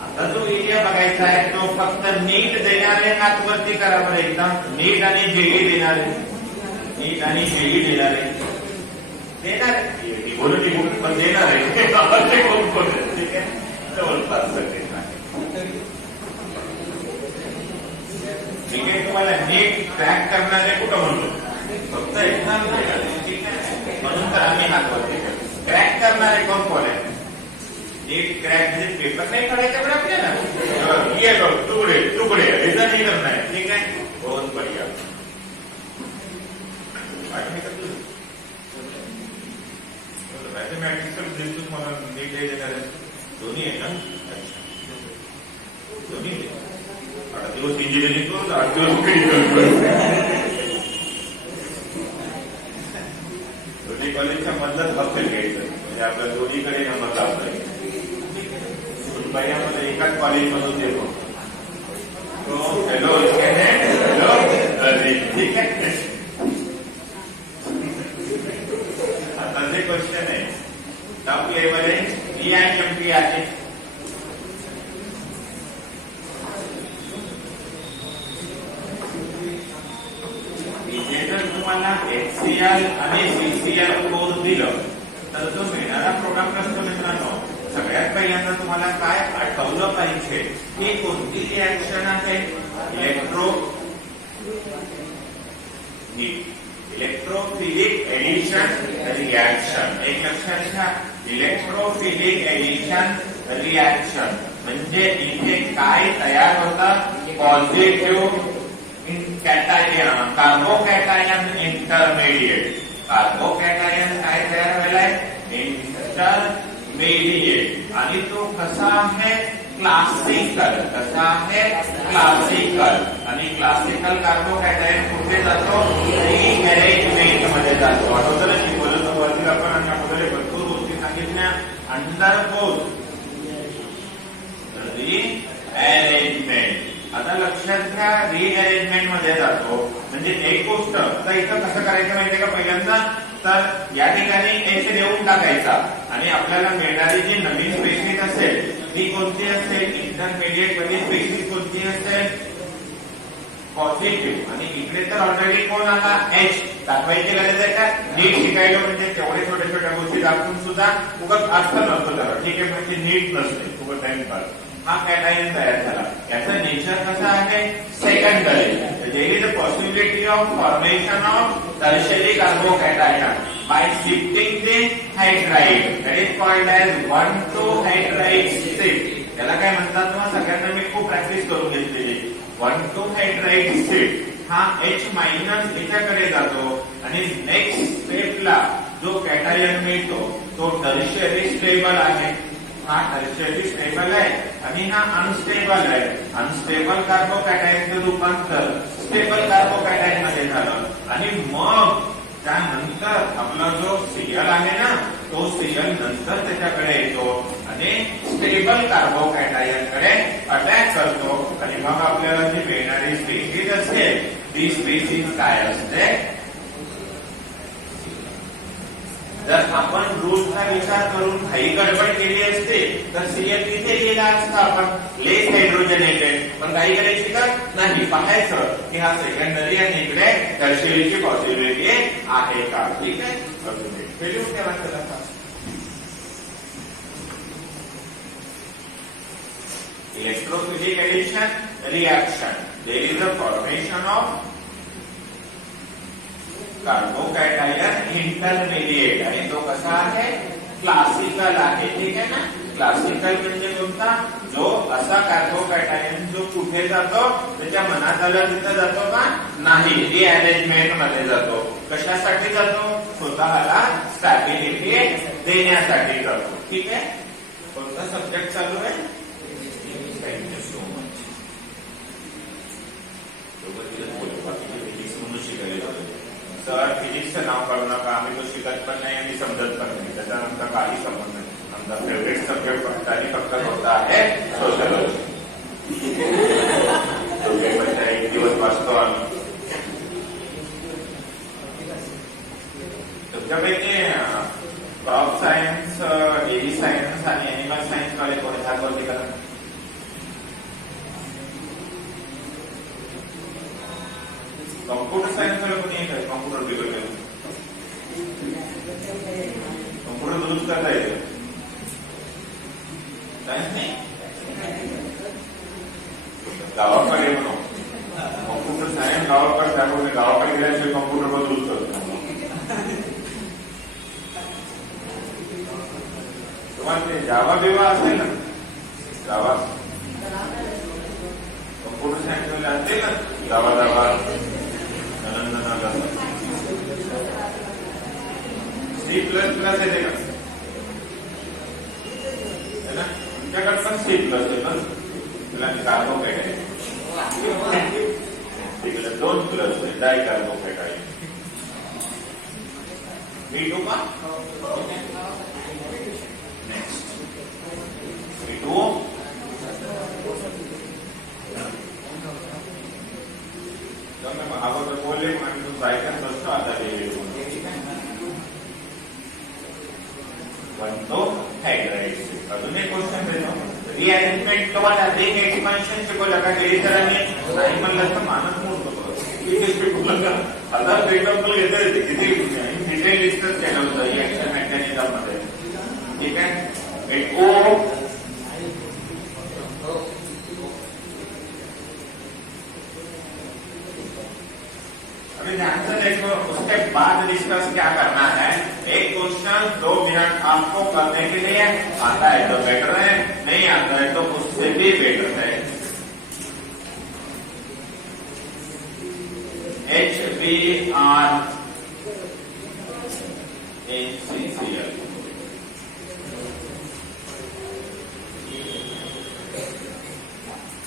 आता जो एरिया बघायचा आहे तो फक्त नीट देणारे हातवरती करा बरं एकदा. नीट आणि जेई देणारे, नीट आणि जेई देणारे देणार बोलून पण देणार आहे कोण कोण ठीक आहे जवळपास ठीक आहे. तुम्हाला नीट क्रॅक करणारे कुठं म्हणतो, फक्त एक्झाम ठीक आहे म्हणून तर आम्ही हातवरती करतो. क्रॅक करणारे कोण कोण आहे, नीट क्रॅक म्हणजे पेपर नाही काढायचा बरं आपल्याला, ये तुकडे तुकडे रिझन नाही करणार ठीक आहे. बहुत बढिया मॅथमॅटिक्स दिसतो मला नीट हे देणार दोन्ही आहे ना. अच्छा दोन्ही 8 दिवस इंजिनिअरिंग करून 8 दिवस दोन्ही कॉलेजच्या मधलंच हॉस्टेल घ्यायचं म्हणजे आपल्या दोन्हीकडे नंबर लावता येईल. मध्ये एकाच कॉलेज मधून देतो तो हॅलो हॅलो ठीक आहे. आता जे क्वेश्चन आहे टॉप लेवल आहे EIMT आहे. इथे जर तुम्हाला HCl आणि CCl कोर्स दिलं तर तो मिळणारा प्रोडक्ट असतो मित्रांनो. सगळ्यात पहिल्यांदा तुम्हाला काय आठवलं पाहिजे की कोणती रिॲक्शन आहे, इलेक्ट्रोफिलिक एडिशन रिॲक्शन. एक लक्षात घ्या, इलेक्ट्रोफिलिक एडिशन रिॲक्शन म्हणजे इथे काय तयार होतात, positive cation, carbocation intermediate. Carbocation काय तयार व्हायलाय, इंटरमिडिएट. आणि तो कसा आहे, क्लासिकल. कसा आहे, क्लासिकल. आणि क्लासिकल कार्बोकॅटायन कुठे जातो, रिअरेंजमेंट मध्ये जातो. आठवतं शिकवलं सुरुवातीला आपण आणि अगोदर भरपूर गोष्टी सांगितल्या. Undergoes rearrangement. आता लक्षात घ्या, रिअरेंजमेंट मध्ये जातो म्हणजे एक गोष्ट. तर इथं कसं करायचं माहितीये का, पहिल्यांदा तर या ठिकाणी H देऊन टाकायचा आणि आपल्याला मिळणारी जी नवीन स्पेसिस असेल ती कोणती असेल, इंटरमिडिएट मध्ये स्पेसिस कोणती असेल, पॉझिटिव्ह. आणि इकडे तर ऑलरेडी कोण आला, H. दाखवायची गरज आहे का, नीट शिकायला म्हणजे तेवढे छोट्या छोट्या गोष्टी दाखवून सुद्धा उगाच अर्थ नसतो त्याला ठीक आहे. म्हणजे नीट नसते खूप टाइमपास. हा कॅटायन तयार झाला. याचा नेचर कसा आहे, secondary. There is a possibility of formation of tertiary carbocation by shifting the hydride. That is called as 1,2 hydride shift. त्याला काय म्हणतात ना, सगळ्यांना मी खूप प्रॅक्टिस करून घेतलेली. 1,2 हायड्राइड शिफ्ट हा H मायनस याच्याकडे जातो आणि नेक्स्ट स्टेपला जो कॅटायन मिळतो तो टर्शियरी स्टेबल आहे. हा टर्शियरी स्टेबल आहे आणि हा अनस्टेबल आहे. अनस्टेबल कार्बोकॅटायनचं रूपांतर स्टेबल कार्बोकॅटायन मध्ये झालं. आणि मग त्यानंतर आपला जो Cl आहे ना, तो Cl नंतर त्याच्याकडे येतो आणि स्टेबल कार्बोकॅटायन कडे अटॅक करतो. आणि मग आपल्याला जी मिळणारी स्पेसिस असते ती स्पेसिस काय असते, जर आपण रूल्सचा विचार करून काही गडबड केली असते तर Cl तिथे गेला असता, आपण लेस हायड्रोजनेटेड. पण काही करायची का नाही, पाहायचं की हा सेकंडरी आणि इकडे टर्शियरीची पॉसिबिलिटी आहे का. ठीक आहे, लिहून ठेवा त्याला. Electrophilic addition reaction, there is a formation of carbocation intermediate आणि तो कसा आहे, क्लासिकल आहे. ठीक आहे ना. क्लासिकल म्हणजे कोणता, जो असा कार्बोकॅटायन जो कुठे कुठे जातो? त्याच्या मनात आलं तिथं जातो का? नाही, रिअरेंजमेंट मध्ये जातो. कशासाठी जातो? स्वतःला स्टॅबिलिटी देण्यासाठी जातो. ठीक आहे. कोणता सब्जेक्ट चालू आहे? Thank you so much. फिजिक्स म्हणून शिकायला सर फिजिक्सचं नाव काढू नका, आम्ही तो शिकत पण नाही आणि समजत पण नाही, त्याच्यानंतर काही संबंध नाही. आमचा फेवरेट सब्जेक्ट फक्त आणि फक्त कोणता आहे? सोशलॉजी. एक दिवस वाचतो आम्ही. तुमच्यापैकी क्रॉप सायन्स, डेली सायन्स आणि एनिमल सायन्स वाले कोणी हात वरती करा. कॉम्प्युटर सायन्स वाले कोणी येत? कॉम्प्युटर बिघडले, कॉम्प्युटर दुरुस्त करता येते. सायन्स नाही, गावाकडे म्हणून कॉम्प्युटर सायन्स गावाकडे, त्यामुळे गावाकडे गेल्याशिवाय कॉम्प्युटर पण दुरुस्त करतो. तुम्हाला ते जावा बिवा असेल ना, जावा कॉम्प्युटर सायन्स वाले असतील ना, जावा जावा सी प्लस प्लस येते का? तुमच्याकडे पण सी प्लस आहे ना, तुला कार्बोहायड्रेट आहे तिकडे 2 प्लस आहे, डाय कार्बोहायड्रेट आहे. B2 का? नेक्स्ट B2 अगोदर बोलले म्हणून तुमचं ऐकत बसतो. आता अजून एक क्वेश्चन देतो. रिअरेंजमेंट तुम्हाला रिंग एक्सपान्शन शिकवलं का? गेली सरांनी नाही म्हणलं तर मानस मोडतो. शिकवलं का? आता एक्झाम्पल घेता येते, किती डिटेल डिस्कस केलं होतं रिएक्शन मेकॅनिझम मध्ये. ठीक आहे. एक ओ अभी ध्यान से देखो, उसके बाद डिस्कस क्या करना है. एक क्वेश्चन 2 मिनट आपको करने के लिए आता है तो बेटर है, नहीं आता है तो उससे भी बेटर है. HBr NaCl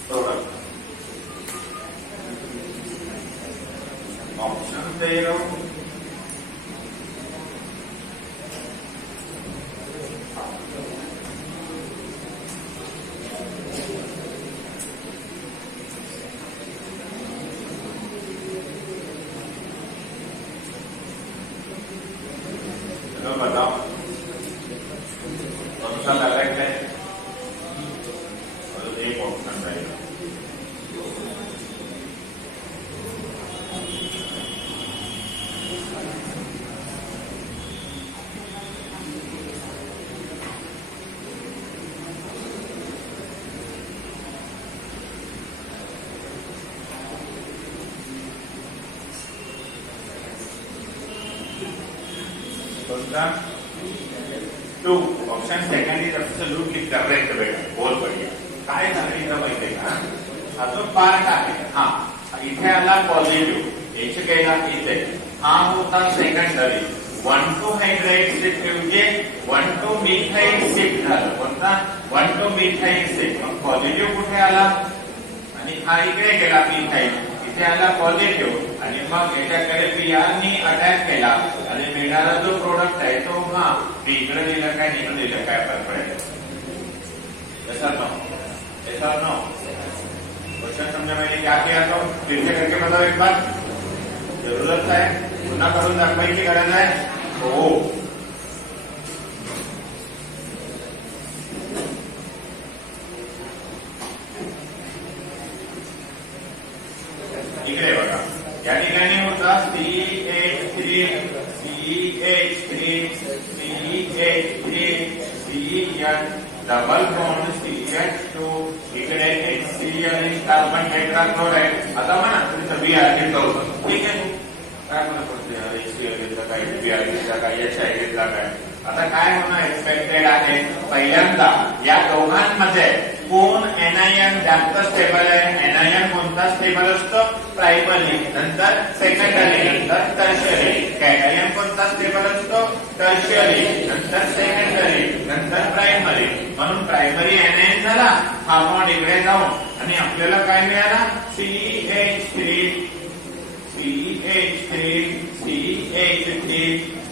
product. ऑप्शन दे रहा हूं. चलो बताओ कौन सा करेक्ट है? और एक ऑप्शन रहेगा. Two option second is absolutely correct. बेटा बहुत बढ़िया. काय झालं इथं माहितीये का? हा जो पार्ट आहे, हा इथे आला पॉझिटिव्ह, एच गेला इथे, हा होता सेकंडरी. 1,2 हायड्राइड शिफ्ट म्हणजे 1,2 मिथाइल शिफ्ट झालं. कोणता? 1,2 मिथाइल शिफ्ट. मग पॉझिटिव्ह कुठे आला आणि हा इकडे गेला मिथाइल, इथे आला पॉझिटिव्ह आणि मग याच्याकडे पीआरनी अटॅक केला आणि मिळणारा जो प्रोडक्ट आहे तो हा इकडे दिलं काय इकडे दिलं काय फरक पडेल? ऐसा नो क्वेश्चन समझा मैंने क्या किया? तो फिर से करके बताओ एक बार. जरूरत है पुन्हा करून दाखवायची गरज आहे. हो इकडे बघा, या ठिकाणी होता CH3 डबल बॉन्ड CH2, इकडे HCl कार्बन टेट्राक्लोराइड. आता म्हणा तुमचं BR घेतलं होतं, ठीक आहे. काय म्हणत होते? HCl घेतला काय, BR घेतला काय, HI घेतला काय? आता काय होणं एक्सपेक्टेड आहे? पहिल्यांदा या दोघांमध्ये कोण NiM जास्त स्टेबल आहे? कोणता स्टेबल असतो? प्रायमरी, नंतर सेकंडरी, नंतर टर्शियरी. कॅटायन कोणता स्टेबल असतो? टर्शियरी, नंतर सेकंडरी, नंतर प्रायमरी. म्हणून प्रायमरी एनायन झाला, हा बॉन्ड इकडे जाऊन आणि आपल्याला काय मिळाला? CH3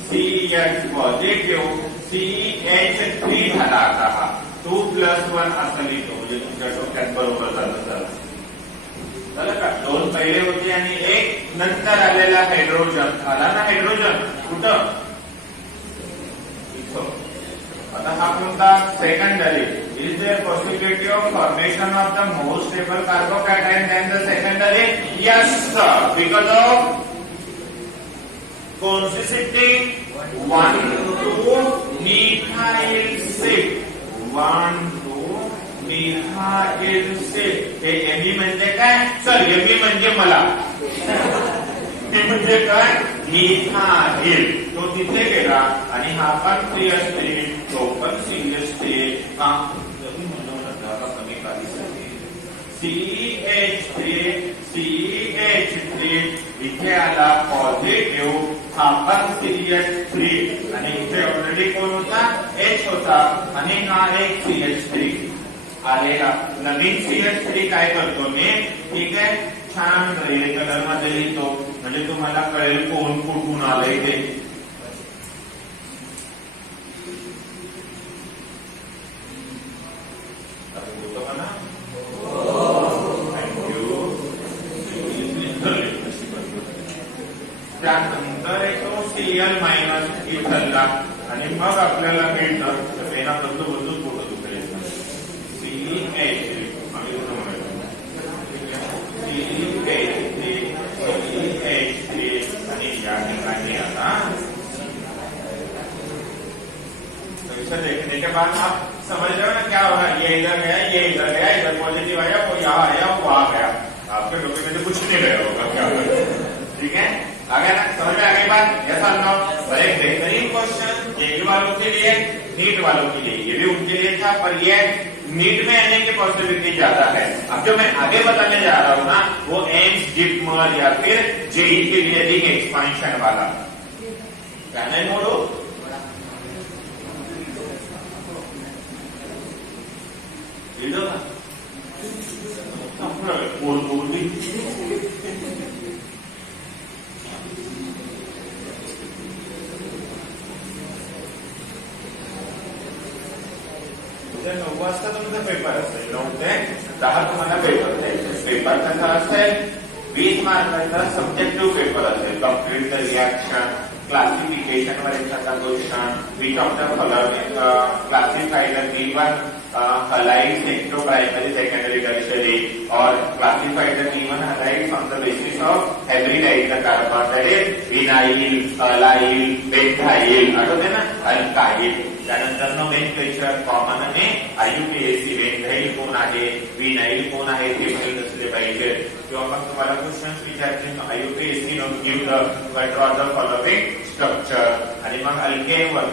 CH पॉझिटिव्ह CH3 झाला. आता हा 2+1 असं लिहितो, म्हणजे तुमच्या डोक्यात बरोबर झालं का? 2 पहिले होते आणि 1 नंतर आलेला हायड्रोजन आला ना. हायड्रोजन कुठं? इथं. आता हा कोणता? Secondary. Is there possibility of formation of the more stable carbocation than the secondary? Yes, because of consisting 1,2 methyl shift 1,2 methyl shift. हे Me म्हणजे काय? चल Me म्हणजे मला, हे म्हणजे काय? मिथाइल. तो तिथे गेला आणि हा पण CH3, तो पण CH3 का कमी काढली CH3 इथे आला पॉझिटिव्ह, हा पण CH3 आणि इथे ऑलरेडी कोण होता? H होता आणि हा एक CH3 आलेला. नवीन CH3 काय करतो मी? ठीक आहे, छान रेड कलर मध्ये लिहितो, म्हणजे तुम्हाला कळेल कोण कुठून आलंय ते. त्यानंतर येतो Cl- इथलला आणि मग आपल्याला मिळतं पेना बदलूच फोटो दुसरे CH3 आणि या ठिकाणी आता तो देखने के बाद आप समझ रहे हो ना क्या हो रहा है? ये इधर गया, ये इधर गया, इधर पॉजिटिव आया, वो यहाँ आया, वो आ गया. आपके डॉक्यूमेंट में कुछ नहीं गया होगा, क्या होगा? ठीक है, आ गया ना? समझ में आ गई बात? यस और नो? एक बेहतरीन क्वेश्चन जेई वालों के लिए, नीट वालों के लिए. ये भी उनके लिए था, पर ये नीट में आने की पॉसिबिलिटी ज्यादा है. अब जो मैं आगे बताने जा रहा हूँ ना, वो एम्स, जिपमर या फिर जेई के लिए रिंग एक्सपांशन वाला. क्या नहीं बोलो? उद्या 9 वाजता तुमचा पेपर असेल. 9 ते 10 तुम्हाला पेपर द्यायचा. पेपर कसा असेल? 20 मार्काचा सब्जेक्टिव्ह पेपर असेल. कम्प्लीट द रिएक्शन, क्लासिफिकेशन वर एखादा question, which of the following classified the given halides into primary, secondary, tertiary, or classified the given halides on the basis of hybridize the carbon, that is vinyl, allyl, methyl, आठवते ना? Alkyl. त्यानंतर nomenclature common आणि IUPAC. वेंझाईल कोण आहे, vinyl कोण आहे ते माहीत असले पाहिजे. किंवा मग तुम्हाला क्वेश्चन विचारतील IUPAC give the draw the following structure. आणि मग अल्केनवर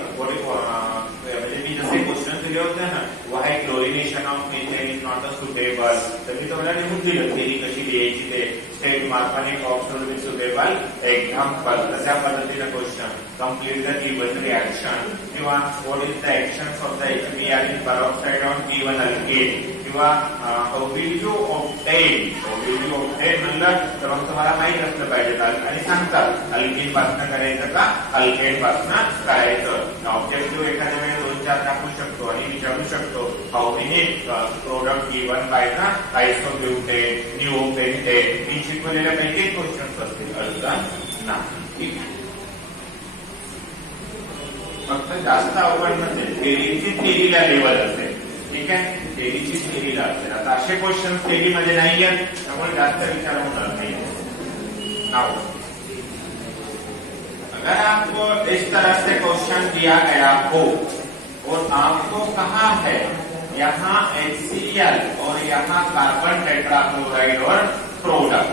म्हणजे मी जसे क्वेश्चन दिले होते ना, why chlorination of methane is not a suitable, तर मी तुम्हाला लिहून दिलं थेरी कशी लिहायची ते. State Markovnikov option suitable example, तशा पद्धतीने question. Complete the given reaction किंवा what is the actions of the HBr in peroxide on given alkene किंवा हाऊ विल यू ऑब्टेन म्हणलं तर मग तुम्हाला माहित असलं पाहिजे. आणि सांगतात अल्केन पासून करायचं का अल्केन पासून करायचं. ऑब्जेक्टिव्ह एखाद्या वेळेस 2-4 टाकू शकतो आणि विचारू शकतो how many product given by the isobutane, neopentane. मी शिकवलेल्या पैकी क्वेश्चन असतील, अर्थ नाही. फक्त जास्त अवघड नसेल, थेरीची थेरीला लेवल असेल. ठीक आहे, थेरीची थेरीला असेल. आता असे क्वेश्चन थेरी मध्ये नाही आहेत, त्यामुळे जास्त विचार होणार नाही. अगर आपको इस तरह से क्वेश्चन दिया गया हो और आपको कहा है यहाँ HCl और यहाँ कार्बन टेट्राक्लोराइड और प्रोडक्ट,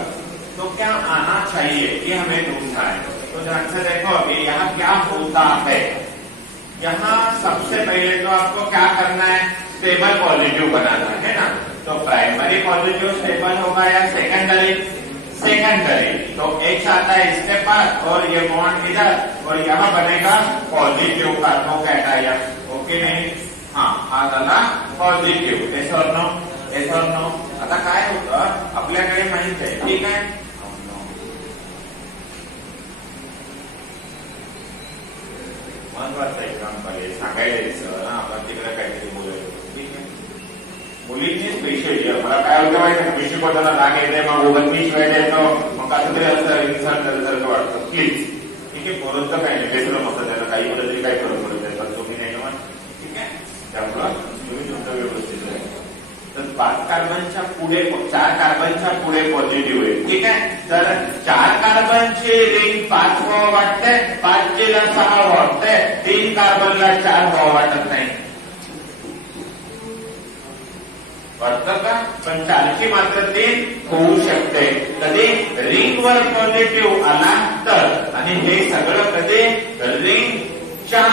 तो क्या आना चाहिए ये हमें ढूंढना है. तो ध्यान से देखो अभी यहाँ क्या होता है. यहाँ सबसे पहले तो आपको क्या करना है, स्टेबल पॉजिटिव बनाना है ना. तो प्राइमरी पॉजिटिव स्टेबल होगा या सेकेंडरी? सेकेंडरी। तो H आता है इसके पास और ये बॉन्ड इधर और यहाँ बनेगा पॉजिटिव कार्बोकैटायन। ओके नहीं? हाँ, हा झाला positive. Yes or no? Yes or no? आता काय होतं आपल्याकडे माहित आहे, ठीक आहे, महत्वाचं एक्झाम्पल आहे, सांगायला यायचं ना, आपण तिकडे काहीतरी बोलायचं, ठीक आहे. मुलींनी स्पेशली मला काय होतं माहिती आहे, मी शिकवताना राग येते, मग ओगणमी शिवाय येतो, मग कसं तरी असं इन्सर्ट झाल्यासारखं वाटतं. प्लीज, ठीक आहे, बोलत काय नाही, बेसलं मस्त त्याला काही बोलत तरी काय फरक पडत त्याचा, तुम्ही नाही ना, ठीक आहे. त्यामुळं तुम्ही तुमचं व्यवस्थित आहे. तर 5 कार्बनच्या पुढे 4 कार्बनच्या पुढे पॉझिटिव्ह आहे, ठीक आहे. तर 4 कार्बनची रिंग 5 व्हावं वाटते, 5 ला 6 वाटते, 3 कार्बनला 4 व्हावं वाटत नाही, वाटतं का? पण 4ची मात्र 3 होऊ शकते. कधी रिंगवर पॉझिटिव्ह आला तर, आणि हे सगळं कधी रिंगच्या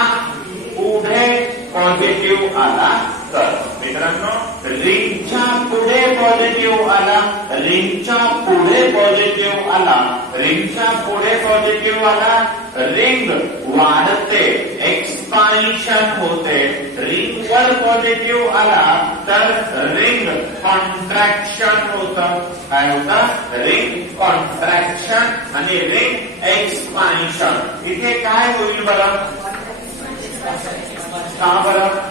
पुढे पॉझिटिव्ह आला तर. मित्रांनो, रिंगच्या पुढे पॉझिटिव्ह आला, रिंगच्या पुढे पॉझिटिव्ह आला, रिंगच्या पुढे पॉझिटिव्ह आला, रिंग वाढते, एक्सपान्शन होते. रिंगवर पॉझिटिव्ह आला तर रिंग कॉन्ट्रॅक्शन होतं. काय होतं? रिंग कॉन्ट्रॅक्शन आणि रिंग एक्सपान्शन. इथे काय होईल बरं? का बरं?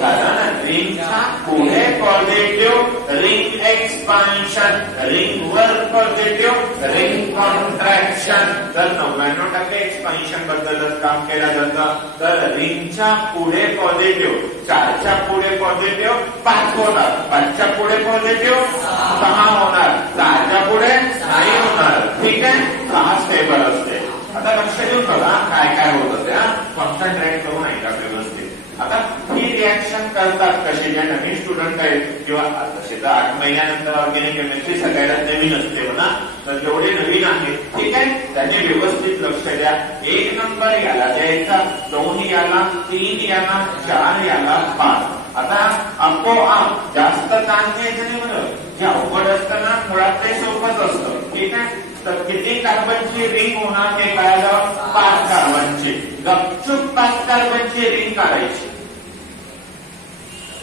कारण रिंगच्या पुढे पॉझिटिव्ह, रिंग एक्सपान्शन, रिंगवर पॉझिटिव्ह, रिंग कॉन्ट्रॅक्शन. तर 99% एक्सपान्शन बद्दलच काम केलं जातं. तर रिंगच्या पुढे पॉझिटिव्ह, 4च्या पुढे पॉझिटिव्ह 5 होणार, 5च्या पुढे पॉझिटिव्ह 6 होणार, 6च्या पुढे नाही होणार, ठीक आहे. 6 स्टेबल असते. आता लक्ष देऊन बघा काय काय होत असते, कॉन्सन्ट्रेट करून ऐका व्यवस्थित. आता ही रिॲक्शन करतात कशी, ज्या नवीन स्टुडंट आहेत किंवा तसे तर 8 महिन्यानंतर ऑर्गॅनिक केमिस्ट्री सगळ्यात नवीन असते ना, तर जेवढे नवीन आहेत, ठीक आहे, त्यांनी व्यवस्थित लक्ष द्या. 1 नंबर याला द्यायचा, 2 याला, 3 याला, 4 याला, 5. आता आपोआप जास्त ताण घ्यायचं नाही म्हणून, जे अवघड असतं ना मुळात ते सोपंच असतं, ठीक आहे. तर किती कार्बनची रिंग होणार ते कळालं? 5 कार्बनची. गपचूप 5 कार्बनची रिंग काढायची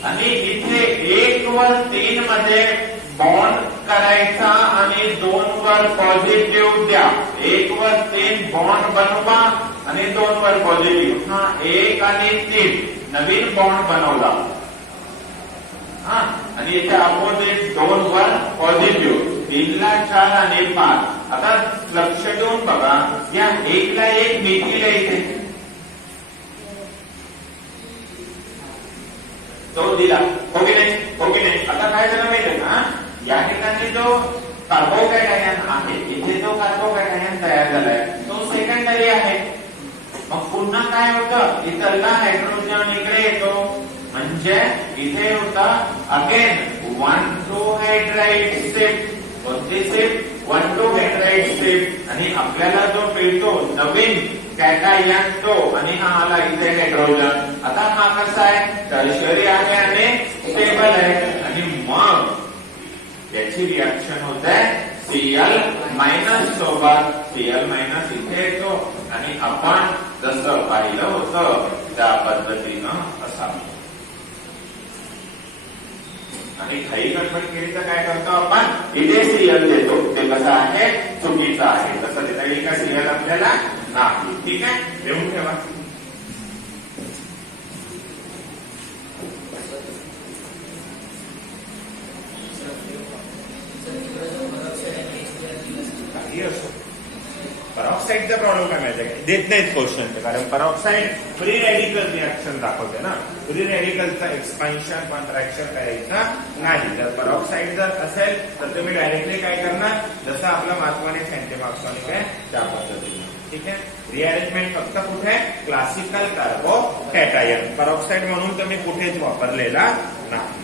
आणि इथे 1 वर 3 मध्ये बॉन्ड करायचा आणि 2 वर पॉझिटिव्ह द्या. 1 वर 3 बॉन्ड बनवा आणि 2 वर पॉझिटिव्ह. हा 1 आणि 3 नवीन बॉन्ड बनवला, हा, आणि इथे अपोजिट 2 वर पॉझिटिव्ह, 3 ला 4 आणि 5. आता लक्ष देऊन बघा, या 1 ला 1 मिळतील इथे, तो दिला, हो की नाही? हो की नाही? आता काय झालं माहितीये का, या ठिकाणी जो कार्बोकॅटायन आहे, इथे जो कार्बोकॅटायन तयार झालाय तो सेकंडरी आहे. मग पुन्हा काय होतं, इथला हायड्रोजन इकडे येतो, म्हणजे इथे होता अगेन 1,2 हायड्राइड स्टेप. कोणती स्टेप? 1,2 hydride step. आणि आपल्याला जो मिळतो नवीन कॅटायन तो, आणि हा आला इथे हायड्रोजन. आता हा कसा आहे? टर्शरी आहे आणि स्टेबल आहे. आणि मग याची रिॲक्शन होत आहे Cl मायनस सोबत. Cl मायनस इथे येतो आणि आपण जसं पाहिलं होतं त्या पद्धतीनं असावं. आणि काही गडबड केली तर काय करतो आपण, इथे Cl देतो, ते कसं आहे? चुकीचं आहे. तसं देता येईल का Cl आपल्याला? नाही, ठीक आहे, लिहून ठेवा. काही असो, परऑक्साईडचा प्रॉब्लेम काय माहिती आहे, देत नाहीत क्वेश्चन, कारण परऑक्साईड फ्री रॅडिकल रिॲक्शन दाखवते ना. फ्री रॅडिकलचा एक्सपान्शन कॉन्ट्रॅक्शन करायचं नाही. जर परऑक्साईड जर असेल तर तुम्ही डायरेक्टली काय करणार, जसं आपलं मार्कॉनिक अँटीमार्कॉनिक आहे त्या पद्धतीने, ठीक आहे. रिअरेंजमेंट फक्त कुठे? Classical carbocation. परऑक्साईड म्हणून तुम्ही कुठेच वापरलेला नाही.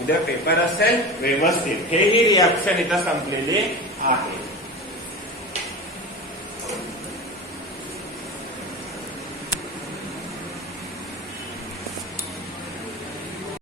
उद्या पेपर असेल व्यवस्थित. हेही रिॲक्शन इथं संपलेली आहे.